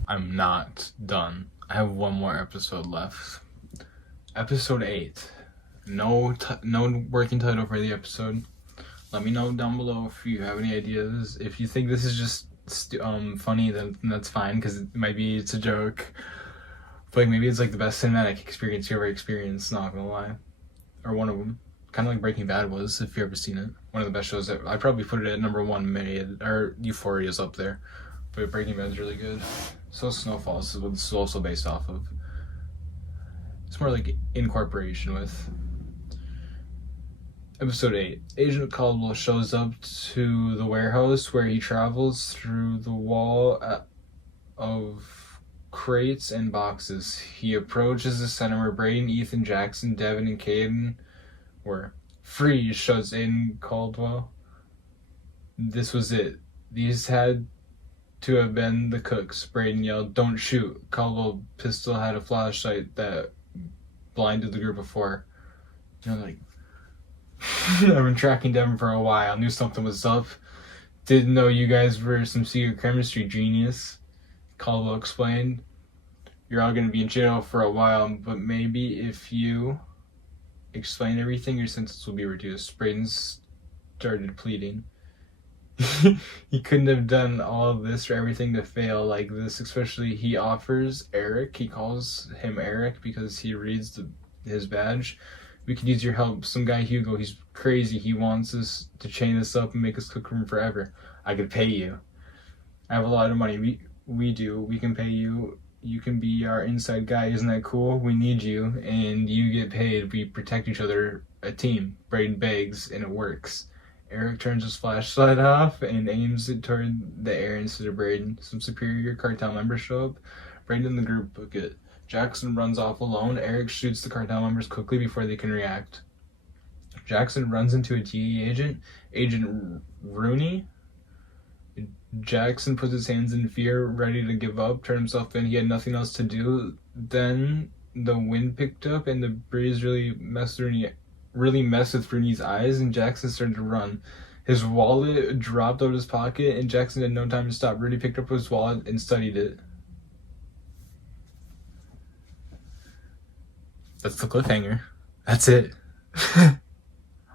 I'm not done. I have one more episode left. Episode 8. No working title for the episode. Let me know down below if you have any ideas. If you think this is just funny, then that's fine, because it's a joke. But like, maybe it's like the best cinematic experience you ever experienced, not gonna lie. Or one of them. Kind of like Breaking Bad was, if you ever seen it. One of the best shows that I'd probably put it at number 1, or Euphoria's up there. But Breaking Bad's really good. So Snowfall is what this is also based off of. It's more like incorporation with. Episode 8. Agent Caldwell shows up to the warehouse where he travels through the wall of crates and boxes. He approaches the center where Brayden, Ethan, Jackson, Devin, and Caden were. Freeze, shouts Aiden Caldwell. This was it. These had to have been the cooks. Brayden yelled, "Don't shoot." Caldwell's pistol had a flashlight that blinded the group of 4. You know, like, I've been tracking Devin for a while. Knew something was up. Didn't know you guys were some secret chemistry genius. Caldwell explained. You're all gonna be in jail for a while, but maybe if you explain everything, your sentence will be reduced. Brayden's started pleading. He couldn't have done all of this for everything to fail like this, especially he offers Eric, he calls him Eric because he reads his badge. We could use your help. Some guy, Hugo, he's crazy. He wants us to chain us up and make us cook for him forever. I could pay you. I have a lot of money. We do. We can pay you. You can be our inside guy. Isn't that cool? We need you, and you get paid. We protect each other. A team. Brayden begs, and it works. Eric turns his flashlight off and aims it toward the air instead of Brayden. Some superior cartel members show up. Brayden and the group book it. Jackson runs off alone. Eric shoots the cartel members quickly before they can react. Jackson runs into a DEA agent, Agent Rooney. Jackson puts his hands in fear, ready to give up, turn himself in. He had nothing else to do. Then the wind picked up and the breeze really messed with Rooney's eyes, and Jackson started to run. His wallet dropped out of his pocket, and Jackson had no time to stop. Rooney picked up his wallet and studied it. That's the cliffhanger. That's it.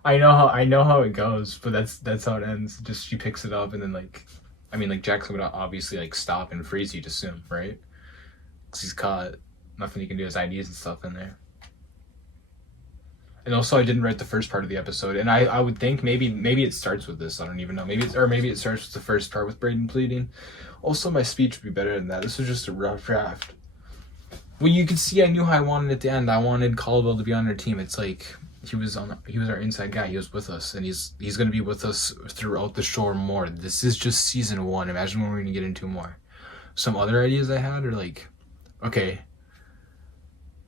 I know how it goes, but that's how it ends. Just she picks it up and then Jackson would obviously stop and freeze, you'd assume, right? Because he's caught. Nothing he can do. His IDs and stuff in there. And also, I didn't write the first part of the episode, and I would think maybe it starts with this. I don't even know. Maybe it starts with the first part with Brayden pleading. Also, my speech would be better than that. This was just a rough draft. Well, you could see I knew how I wanted at the end. I wanted Caldwell to be on our team. It's like he was our inside guy. He was with us, and he's going to be with us throughout the show or more. This is just season 1. Imagine when we're going to get into more. Some other ideas I had are okay,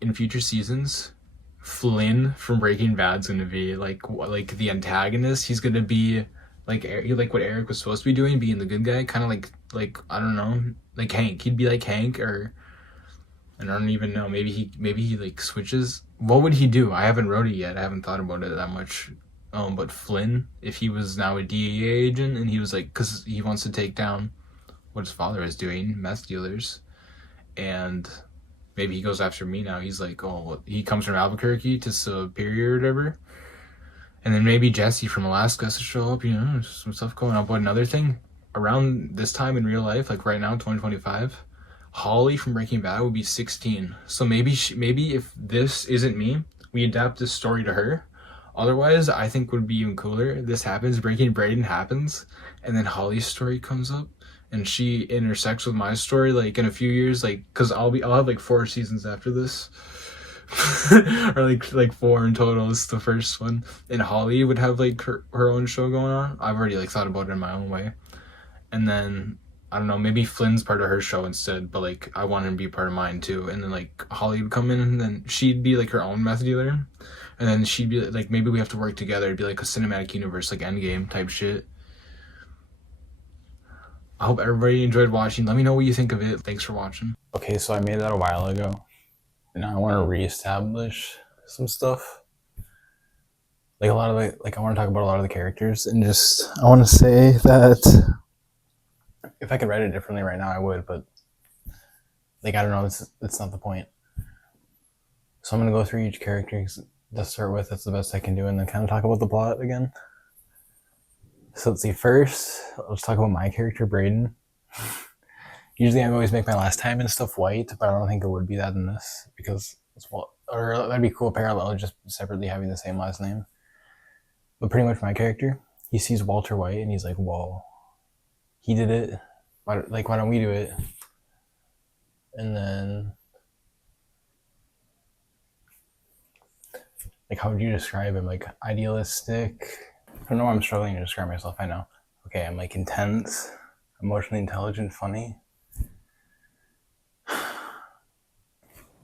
in future seasons, Flynn from Breaking Bad's going to be like the antagonist. He's going to be like what Eric was supposed to be doing, being the good guy, kind of like I don't know, like Hank. He'd be like Hank, or and I don't even know. Maybe he switches. What would he do? I haven't wrote it yet. I haven't thought about it that much. But Flynn, if he was now a DEA agent and he was because he wants to take down what his father is doing, meth dealers, and maybe he goes after me now. He's he comes from Albuquerque to Superior or whatever. And then maybe Jesse from Alaska has to show up, some stuff going on. But another thing, around this time in real life, right now, 2025, Holly from Breaking Bad would be 16. So maybe if this isn't me, we adapt this story to her. Otherwise, I think would be even cooler. This happens, Breaking Brayden happens, and then Holly's story comes up. And she intersects with my story in a few years, because I'll have 4 seasons after this. Or 4 in total is the first one. And Holly would have her own show going on. I've already thought about it in my own way. And then I don't know, maybe Flynn's part of her show instead, but I want him to be part of mine too. And then Holly would come in, and then she'd be her own meth dealer. And then she'd be maybe we have to work together. It'd be a cinematic universe, Endgame type shit. I hope everybody enjoyed watching. Let me know what you think of it. Thanks for watching. Okay, so I made that a while ago. And now I want to reestablish some stuff. I want to talk about a lot of the characters. And I want to say that if I could write it differently right now, I would. But, I don't know. It's not the point. So I'm going to go through each character to start with. That's the best I can do. And then kind of talk about the plot again. So let's see, first, let's talk about my character, Brayden. Usually I always make my last time and stuff white, but I don't think it would be that in this, because or that'd be cool parallel, just separately having the same last name. But pretty much my character, he sees Walter White and he's like, whoa, he did it. Why don't we do it? And then, how would you describe him? Idealistic? I don't know why I'm struggling to describe myself, I know. Okay, I'm intense, emotionally intelligent, funny.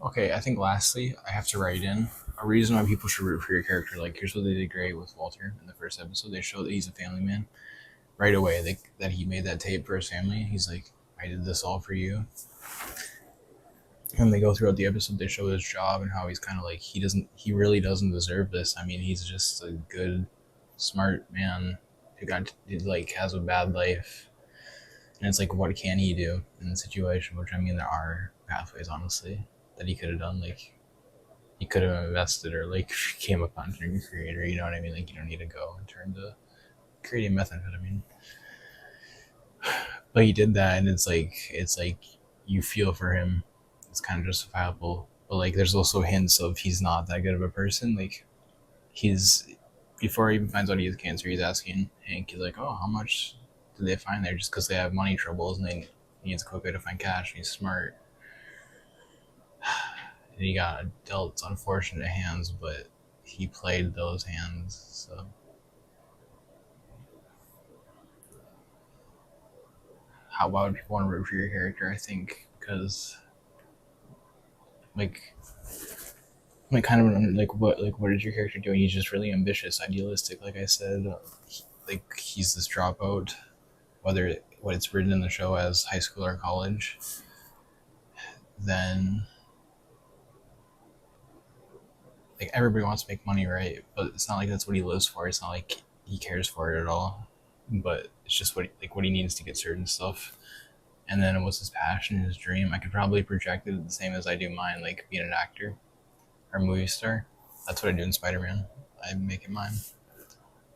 Okay, I think lastly, I have to write in a reason why people should root for your character. Here's what they did great with Walter in the first episode. They show that he's a family man right away, that he made that tape for his family. He's I did this all for you. And they go throughout the episode, they show his job and how he's kind of he really doesn't deserve this. I mean, he's just a good, smart man who has a bad life. And it's what can he do in the situation? Which, I mean, there are pathways, honestly, that he could have done. He could have invested or became a content creator, you know what I mean? You don't need to go and turn to creating methamphetamine. But he did that, and it's like you feel for him. It's kind of justifiable. But like, there's also hints of he's not that good of a person. Like he's before he even finds out he has cancer, he's asking Hank. He's like, "Oh, how much did they find there?" Just because they have money troubles and they needs a quick way to find cash. And he's smart, and he got dealt unfortunate hands, but he played those hands. So why would people want to root for your character? I think because like kind of like what is your character doing? He's just really ambitious, idealistic. Like I said, like he's this dropout, whether what it's written in the show as high school or college. Then like everybody wants to make money, right? But it's not like that's what he lives for. It's not like he cares for it at all. But it's just what he needs to get certain stuff. And then it was his passion, his dream. I could probably project it the same as I do mine, like being an actor or a movie star. That's what I do in Spider-Man. I make it mine.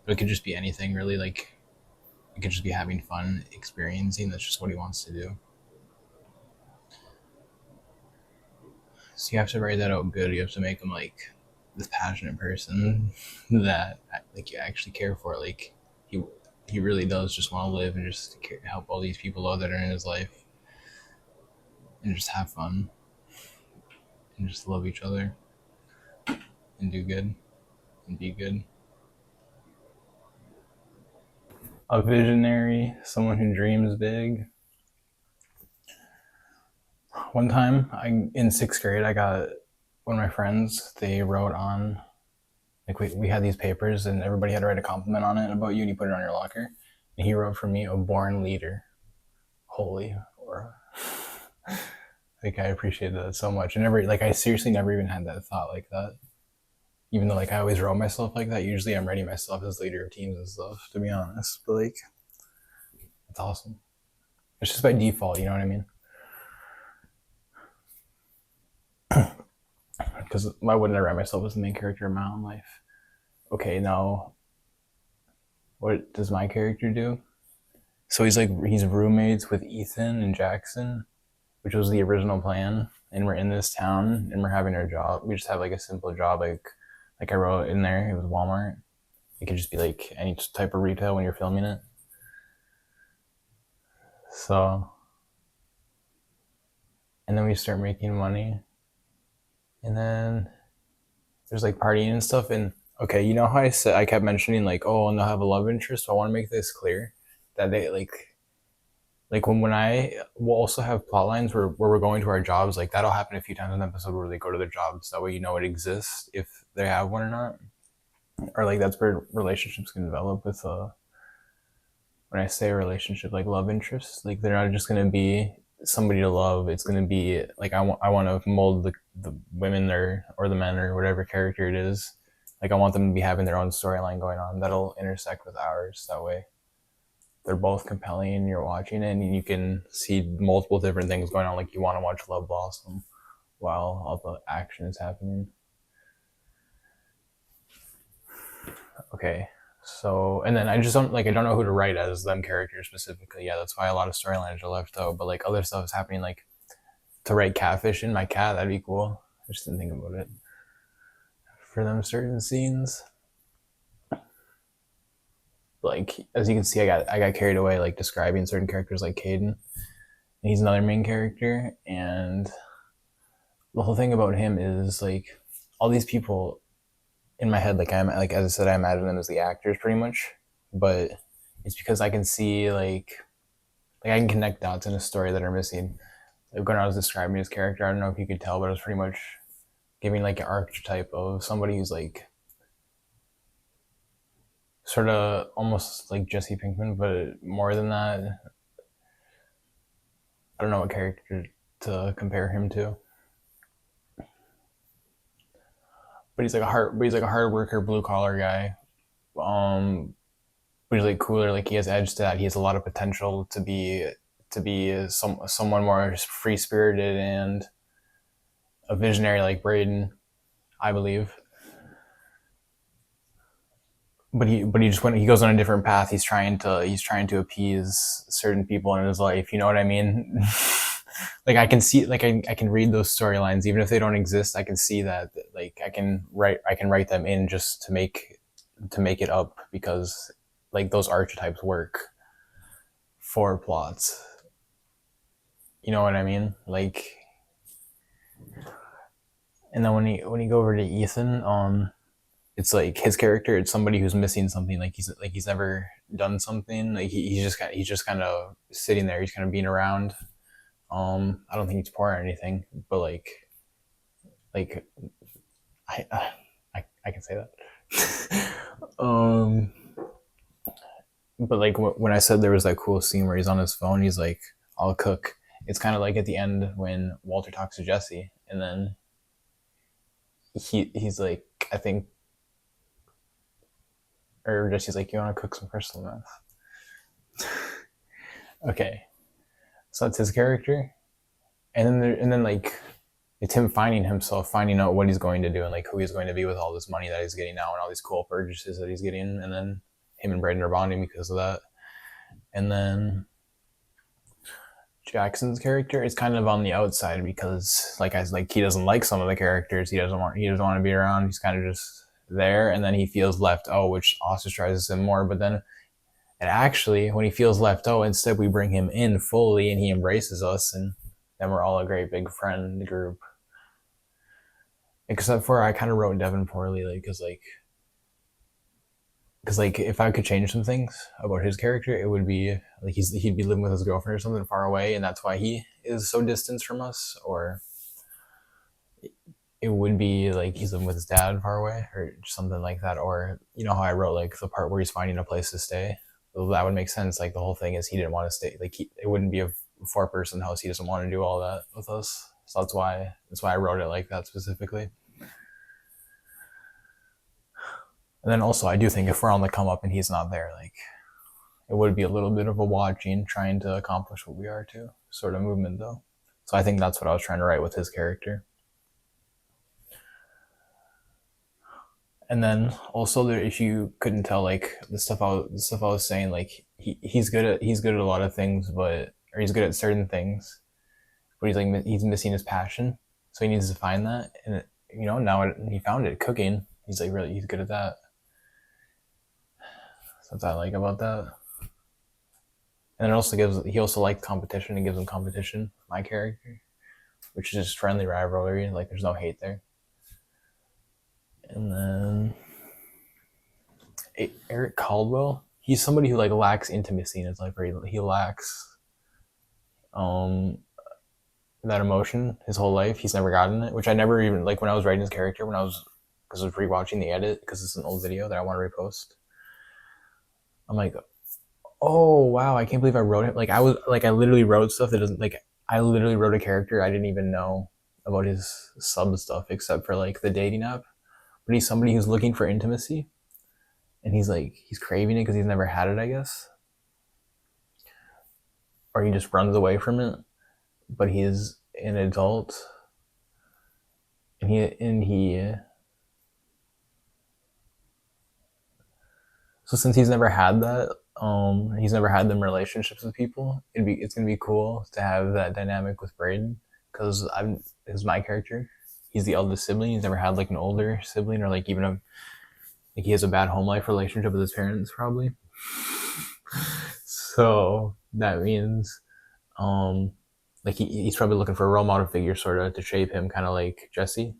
But it could just be anything, really. Like it could just be having fun, experiencing. That's just what he wants to do. So you have to write that out good. You have to make him like this passionate person that like you actually care for. Like he he really does just want to live and just help all these people out that are in his life and just have fun and just love each other and do good and be good. A visionary, someone who dreams big. One time, in sixth grade, I got one of my friends. They wrote on like we had these papers and everybody had to write a compliment on it about you, and you put it on your locker. And he wrote for me a born leader, holy or like I appreciated that so much. And never like I seriously never even had that thought like that. Even though like I always wrote myself like that. Usually I'm writing myself as leader of teams and stuff, to be honest. But like it's awesome. It's just by default, you know what I mean? Because why wouldn't I write myself as the main character of my own life? Okay, now what does my character do? So he's roommates with Ethan and Jackson, which was the original plan. And we're in this town and we're having our job. We just have like a simple job, like I wrote in there. It was Walmart. It could just be like any type of retail when you're filming it. So, and then we start making money, and then there's like partying and stuff. And okay, you know how I kept mentioning like, oh, and they'll have a love interest. So I want to make this clear that they like when I will also have plot lines where we're going to our jobs. Like that'll happen a few times in the episode where they go to their jobs. That way you know it exists if they have one or not. Or like that's where relationships can develop with when I say a relationship, like love interest, like they're not just gonna be somebody to love. It's gonna be like I want to mold the women or the men or whatever character it is. Like I want them to be having their own storyline going on that'll intersect with ours. That way, they're both compelling. And you're watching it, and you can see multiple different things going on. Like you want to watch love blossom while all the action is happening. Okay. So, and then I just don't like, I don't know who to write as them characters specifically. Yeah, that's why a lot of storylines are left out. But like other stuff is happening, like to write catfish in my cat, that'd be cool. I just didn't think about it. For them certain scenes. Like, as you can see, I got carried away, like describing certain characters like Caden. And he's another main character. And the whole thing about him is like all these people in my head, like I'm like as I said, I imagine them as the actors pretty much, but it's because I can see like I can connect dots in a story that are missing. Like when I was describing his character, I don't know if you could tell, but I was pretty much giving like an archetype of somebody who's like sort of almost like Jesse Pinkman, but more than that. I don't know what character to compare him to. But he's like a hard worker, blue collar guy. But he's like cooler. Like he has edge to that. He has a lot of potential to be someone more free spirited and a visionary like Brayden, I believe. he goes on a different path. He's trying to appease certain people in his life. You know what I mean? Like I can see, like I can read those storylines even if they don't exist. I can see that, like I can write them in just to make it up, because like those archetypes work for plots. You know what I mean? Like, and then when you go over to Ethan, it's like his character. It's somebody who's missing something. Like he's never done something. Like he's just kind of sitting there. He's kind of being around. I don't think he's poor or anything, but like I I can say that. But like when I said there was that cool scene where he's on his phone, he's like, "I'll cook." It's kind of like at the end when Walter talks to Jesse, and then he's like, I think, or Jesse's like, "You want to cook some crystal meth?" Okay, so that's his character, and then like it's him finding himself, finding out what he's going to do and like who he's going to be with all this money that he's getting now and all these cool purchases that he's getting, and then him and Brayden are bonding because of that. And then Jackson's character is kind of on the outside because like he doesn't like some of the characters. He doesn't want to be around. He's kind of just there, and then he feels left out, which ostracizes him more. But then, and actually, when he feels left out, instead we bring him in fully, and he embraces us, and then we're all a great big friend group. Except for I kind of wrote Devin poorly, like because like if I could change some things about his character, it would be like he'd be living with his girlfriend or something far away, and that's why he is so distant from us. Or it would be like he's living with his dad far away, or something like that. Or you know how I wrote like the part where he's finding a place to stay. Well, that would make sense. Like the whole thing is he didn't want to stay. Like it wouldn't be a 4-person house. He doesn't want to do all that with us. So that's why I wrote it like that specifically. And then also, I do think if we're on the come up and he's not there, like it would be a little bit of a watching, trying to accomplish what we are too, sort of movement though. So I think that's what I was trying to write with his character. And then also, there, if you couldn't tell, like the stuff I was saying, like he's good at a lot of things, but or he's good at certain things, but he's missing his passion, so he needs to find that. And you know, now he found it, cooking. He's like he's good at that. So that's what I like about that. And it also he also liked competition and gives him competition, my character, which is just friendly rivalry. Like there's no hate there. And then Eric Caldwell, he's somebody who like lacks intimacy in his life, or he lacks that emotion his whole life. He's never gotten it, which I never even like when I was writing his character, because I was rewatching the edit because it's an old video that I want to repost. I'm like, oh wow, I can't believe I wrote it. Like I literally wrote stuff that doesn't, like I literally wrote a character I didn't even know about his sub stuff except for like the dating app. But he's somebody who's looking for intimacy, and he's craving it because he's never had it, I guess, or he just runs away from it. But he's an adult, and he so since he's never had that, he's never had them relationships with people. It's gonna be cool to have that dynamic with Brayden, because is my character. He's the eldest sibling. He's never had like an older sibling, or like even like he has a bad home life relationship with his parents probably. So that means like he's probably looking for a role model figure sort of to shape him, kind of like Jesse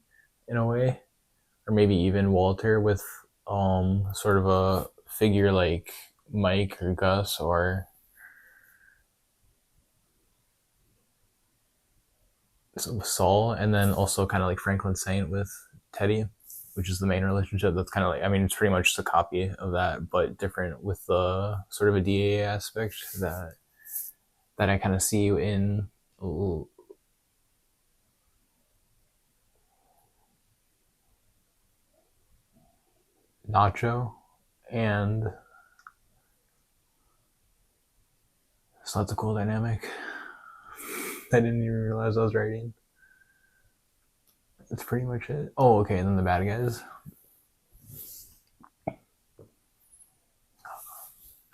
in a way, or maybe even Walter with sort of a figure like Mike or Gus or Saul, and then also kind of like Franklin Saint with Teddy, which is the main relationship. That's kind of like, I mean, it's pretty much just a copy of that, but different with the sort of a DA aspect that I kind of see in Nacho, and so that's a cool dynamic. I didn't even realize I was writing. That's pretty much it. Oh, okay, and then the bad guys.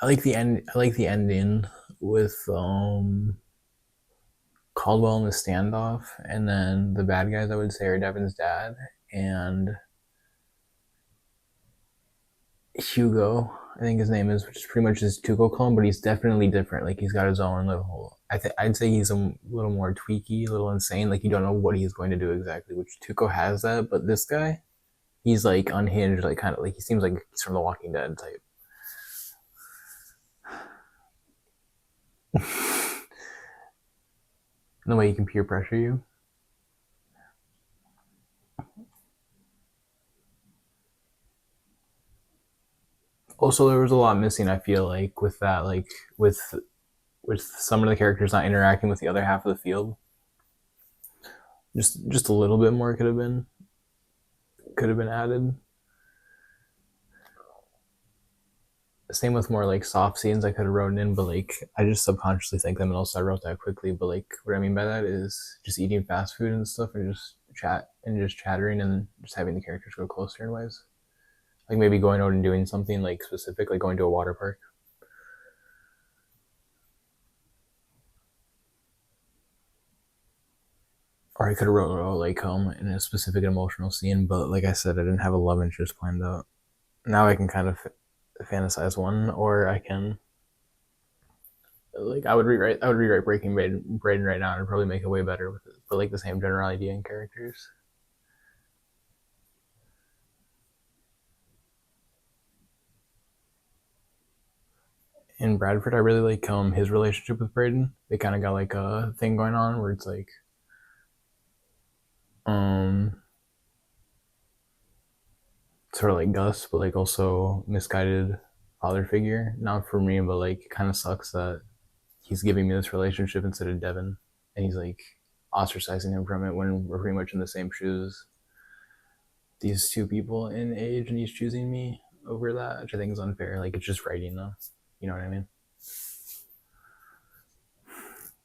I like the end. I like the ending with Caldwell in the standoff, and then the bad guys I would say are Devin's dad and Hugo. I think his name is, which is pretty much his Tuco clone, but he's definitely different. Like he's got his own little. I'd say he's a little more tweaky, a little insane. Like you don't know what he's going to do exactly. Which Tuco has that, but this guy, he's like unhinged, like kind of like he seems like he's from The Walking Dead type. The way he can peer pressure you. Also, there was a lot missing. I feel like with that, like with with some of the characters not interacting with the other half of the field. Just a little bit more could have been added. Same with more like soft scenes I could have wrote in, but like I just subconsciously think them, and also I wrote that quickly. But like what I mean by that is just eating fast food and stuff, and just chattering, and just having the characters go closer in ways. Like maybe going out and doing something like specific, like going to a water park. Or I could have wrote like in a specific emotional scene, but like I said, I didn't have a love interest planned out. Now I can kind of fantasize one, or I can like I would rewrite Breaking Brayden right now and probably make it way better with it, but like the same general idea and characters. In Bradford, I really like his relationship with Brayden. They kind of got like a thing going on where it's like um sort of like Gus, but like also misguided father figure. Not for me, but like it kind of sucks that he's giving me this relationship instead of Devin, and he's like ostracizing him from it when we're pretty much in the same shoes. These two people in age, and he's choosing me over that, which I think is unfair. Like it's just writing though, you know what I mean?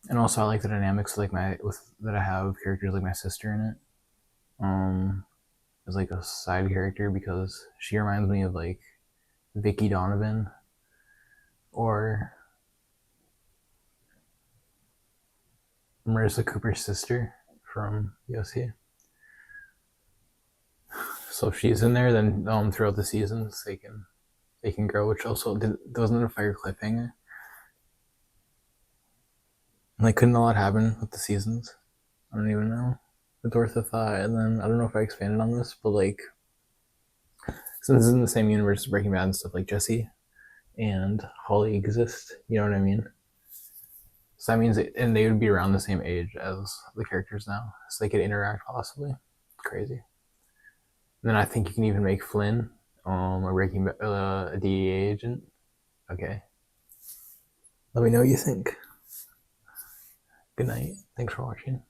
And also I like the dynamics like my with that I have characters like my sister in it. As like a side character because she reminds me of like Vicky Donovan or Marissa Cooper's sister from UFC. So if she's in there, then throughout the seasons they can grow. Which also wasn't it a fire cliffhanger? Like couldn't a lot happen with the seasons? I don't even know. With Ortho Thigh, and then I don't know if I expanded on this, but like since it's in the same universe as Breaking Bad and stuff, like Jesse and Holly exist. You know what I mean? So that means, and they would be around the same age as the characters now, so they could interact possibly. Crazy. And then I think you can even make Flynn a DEA agent. Okay. Let me know what you think. Good night. Thanks for watching.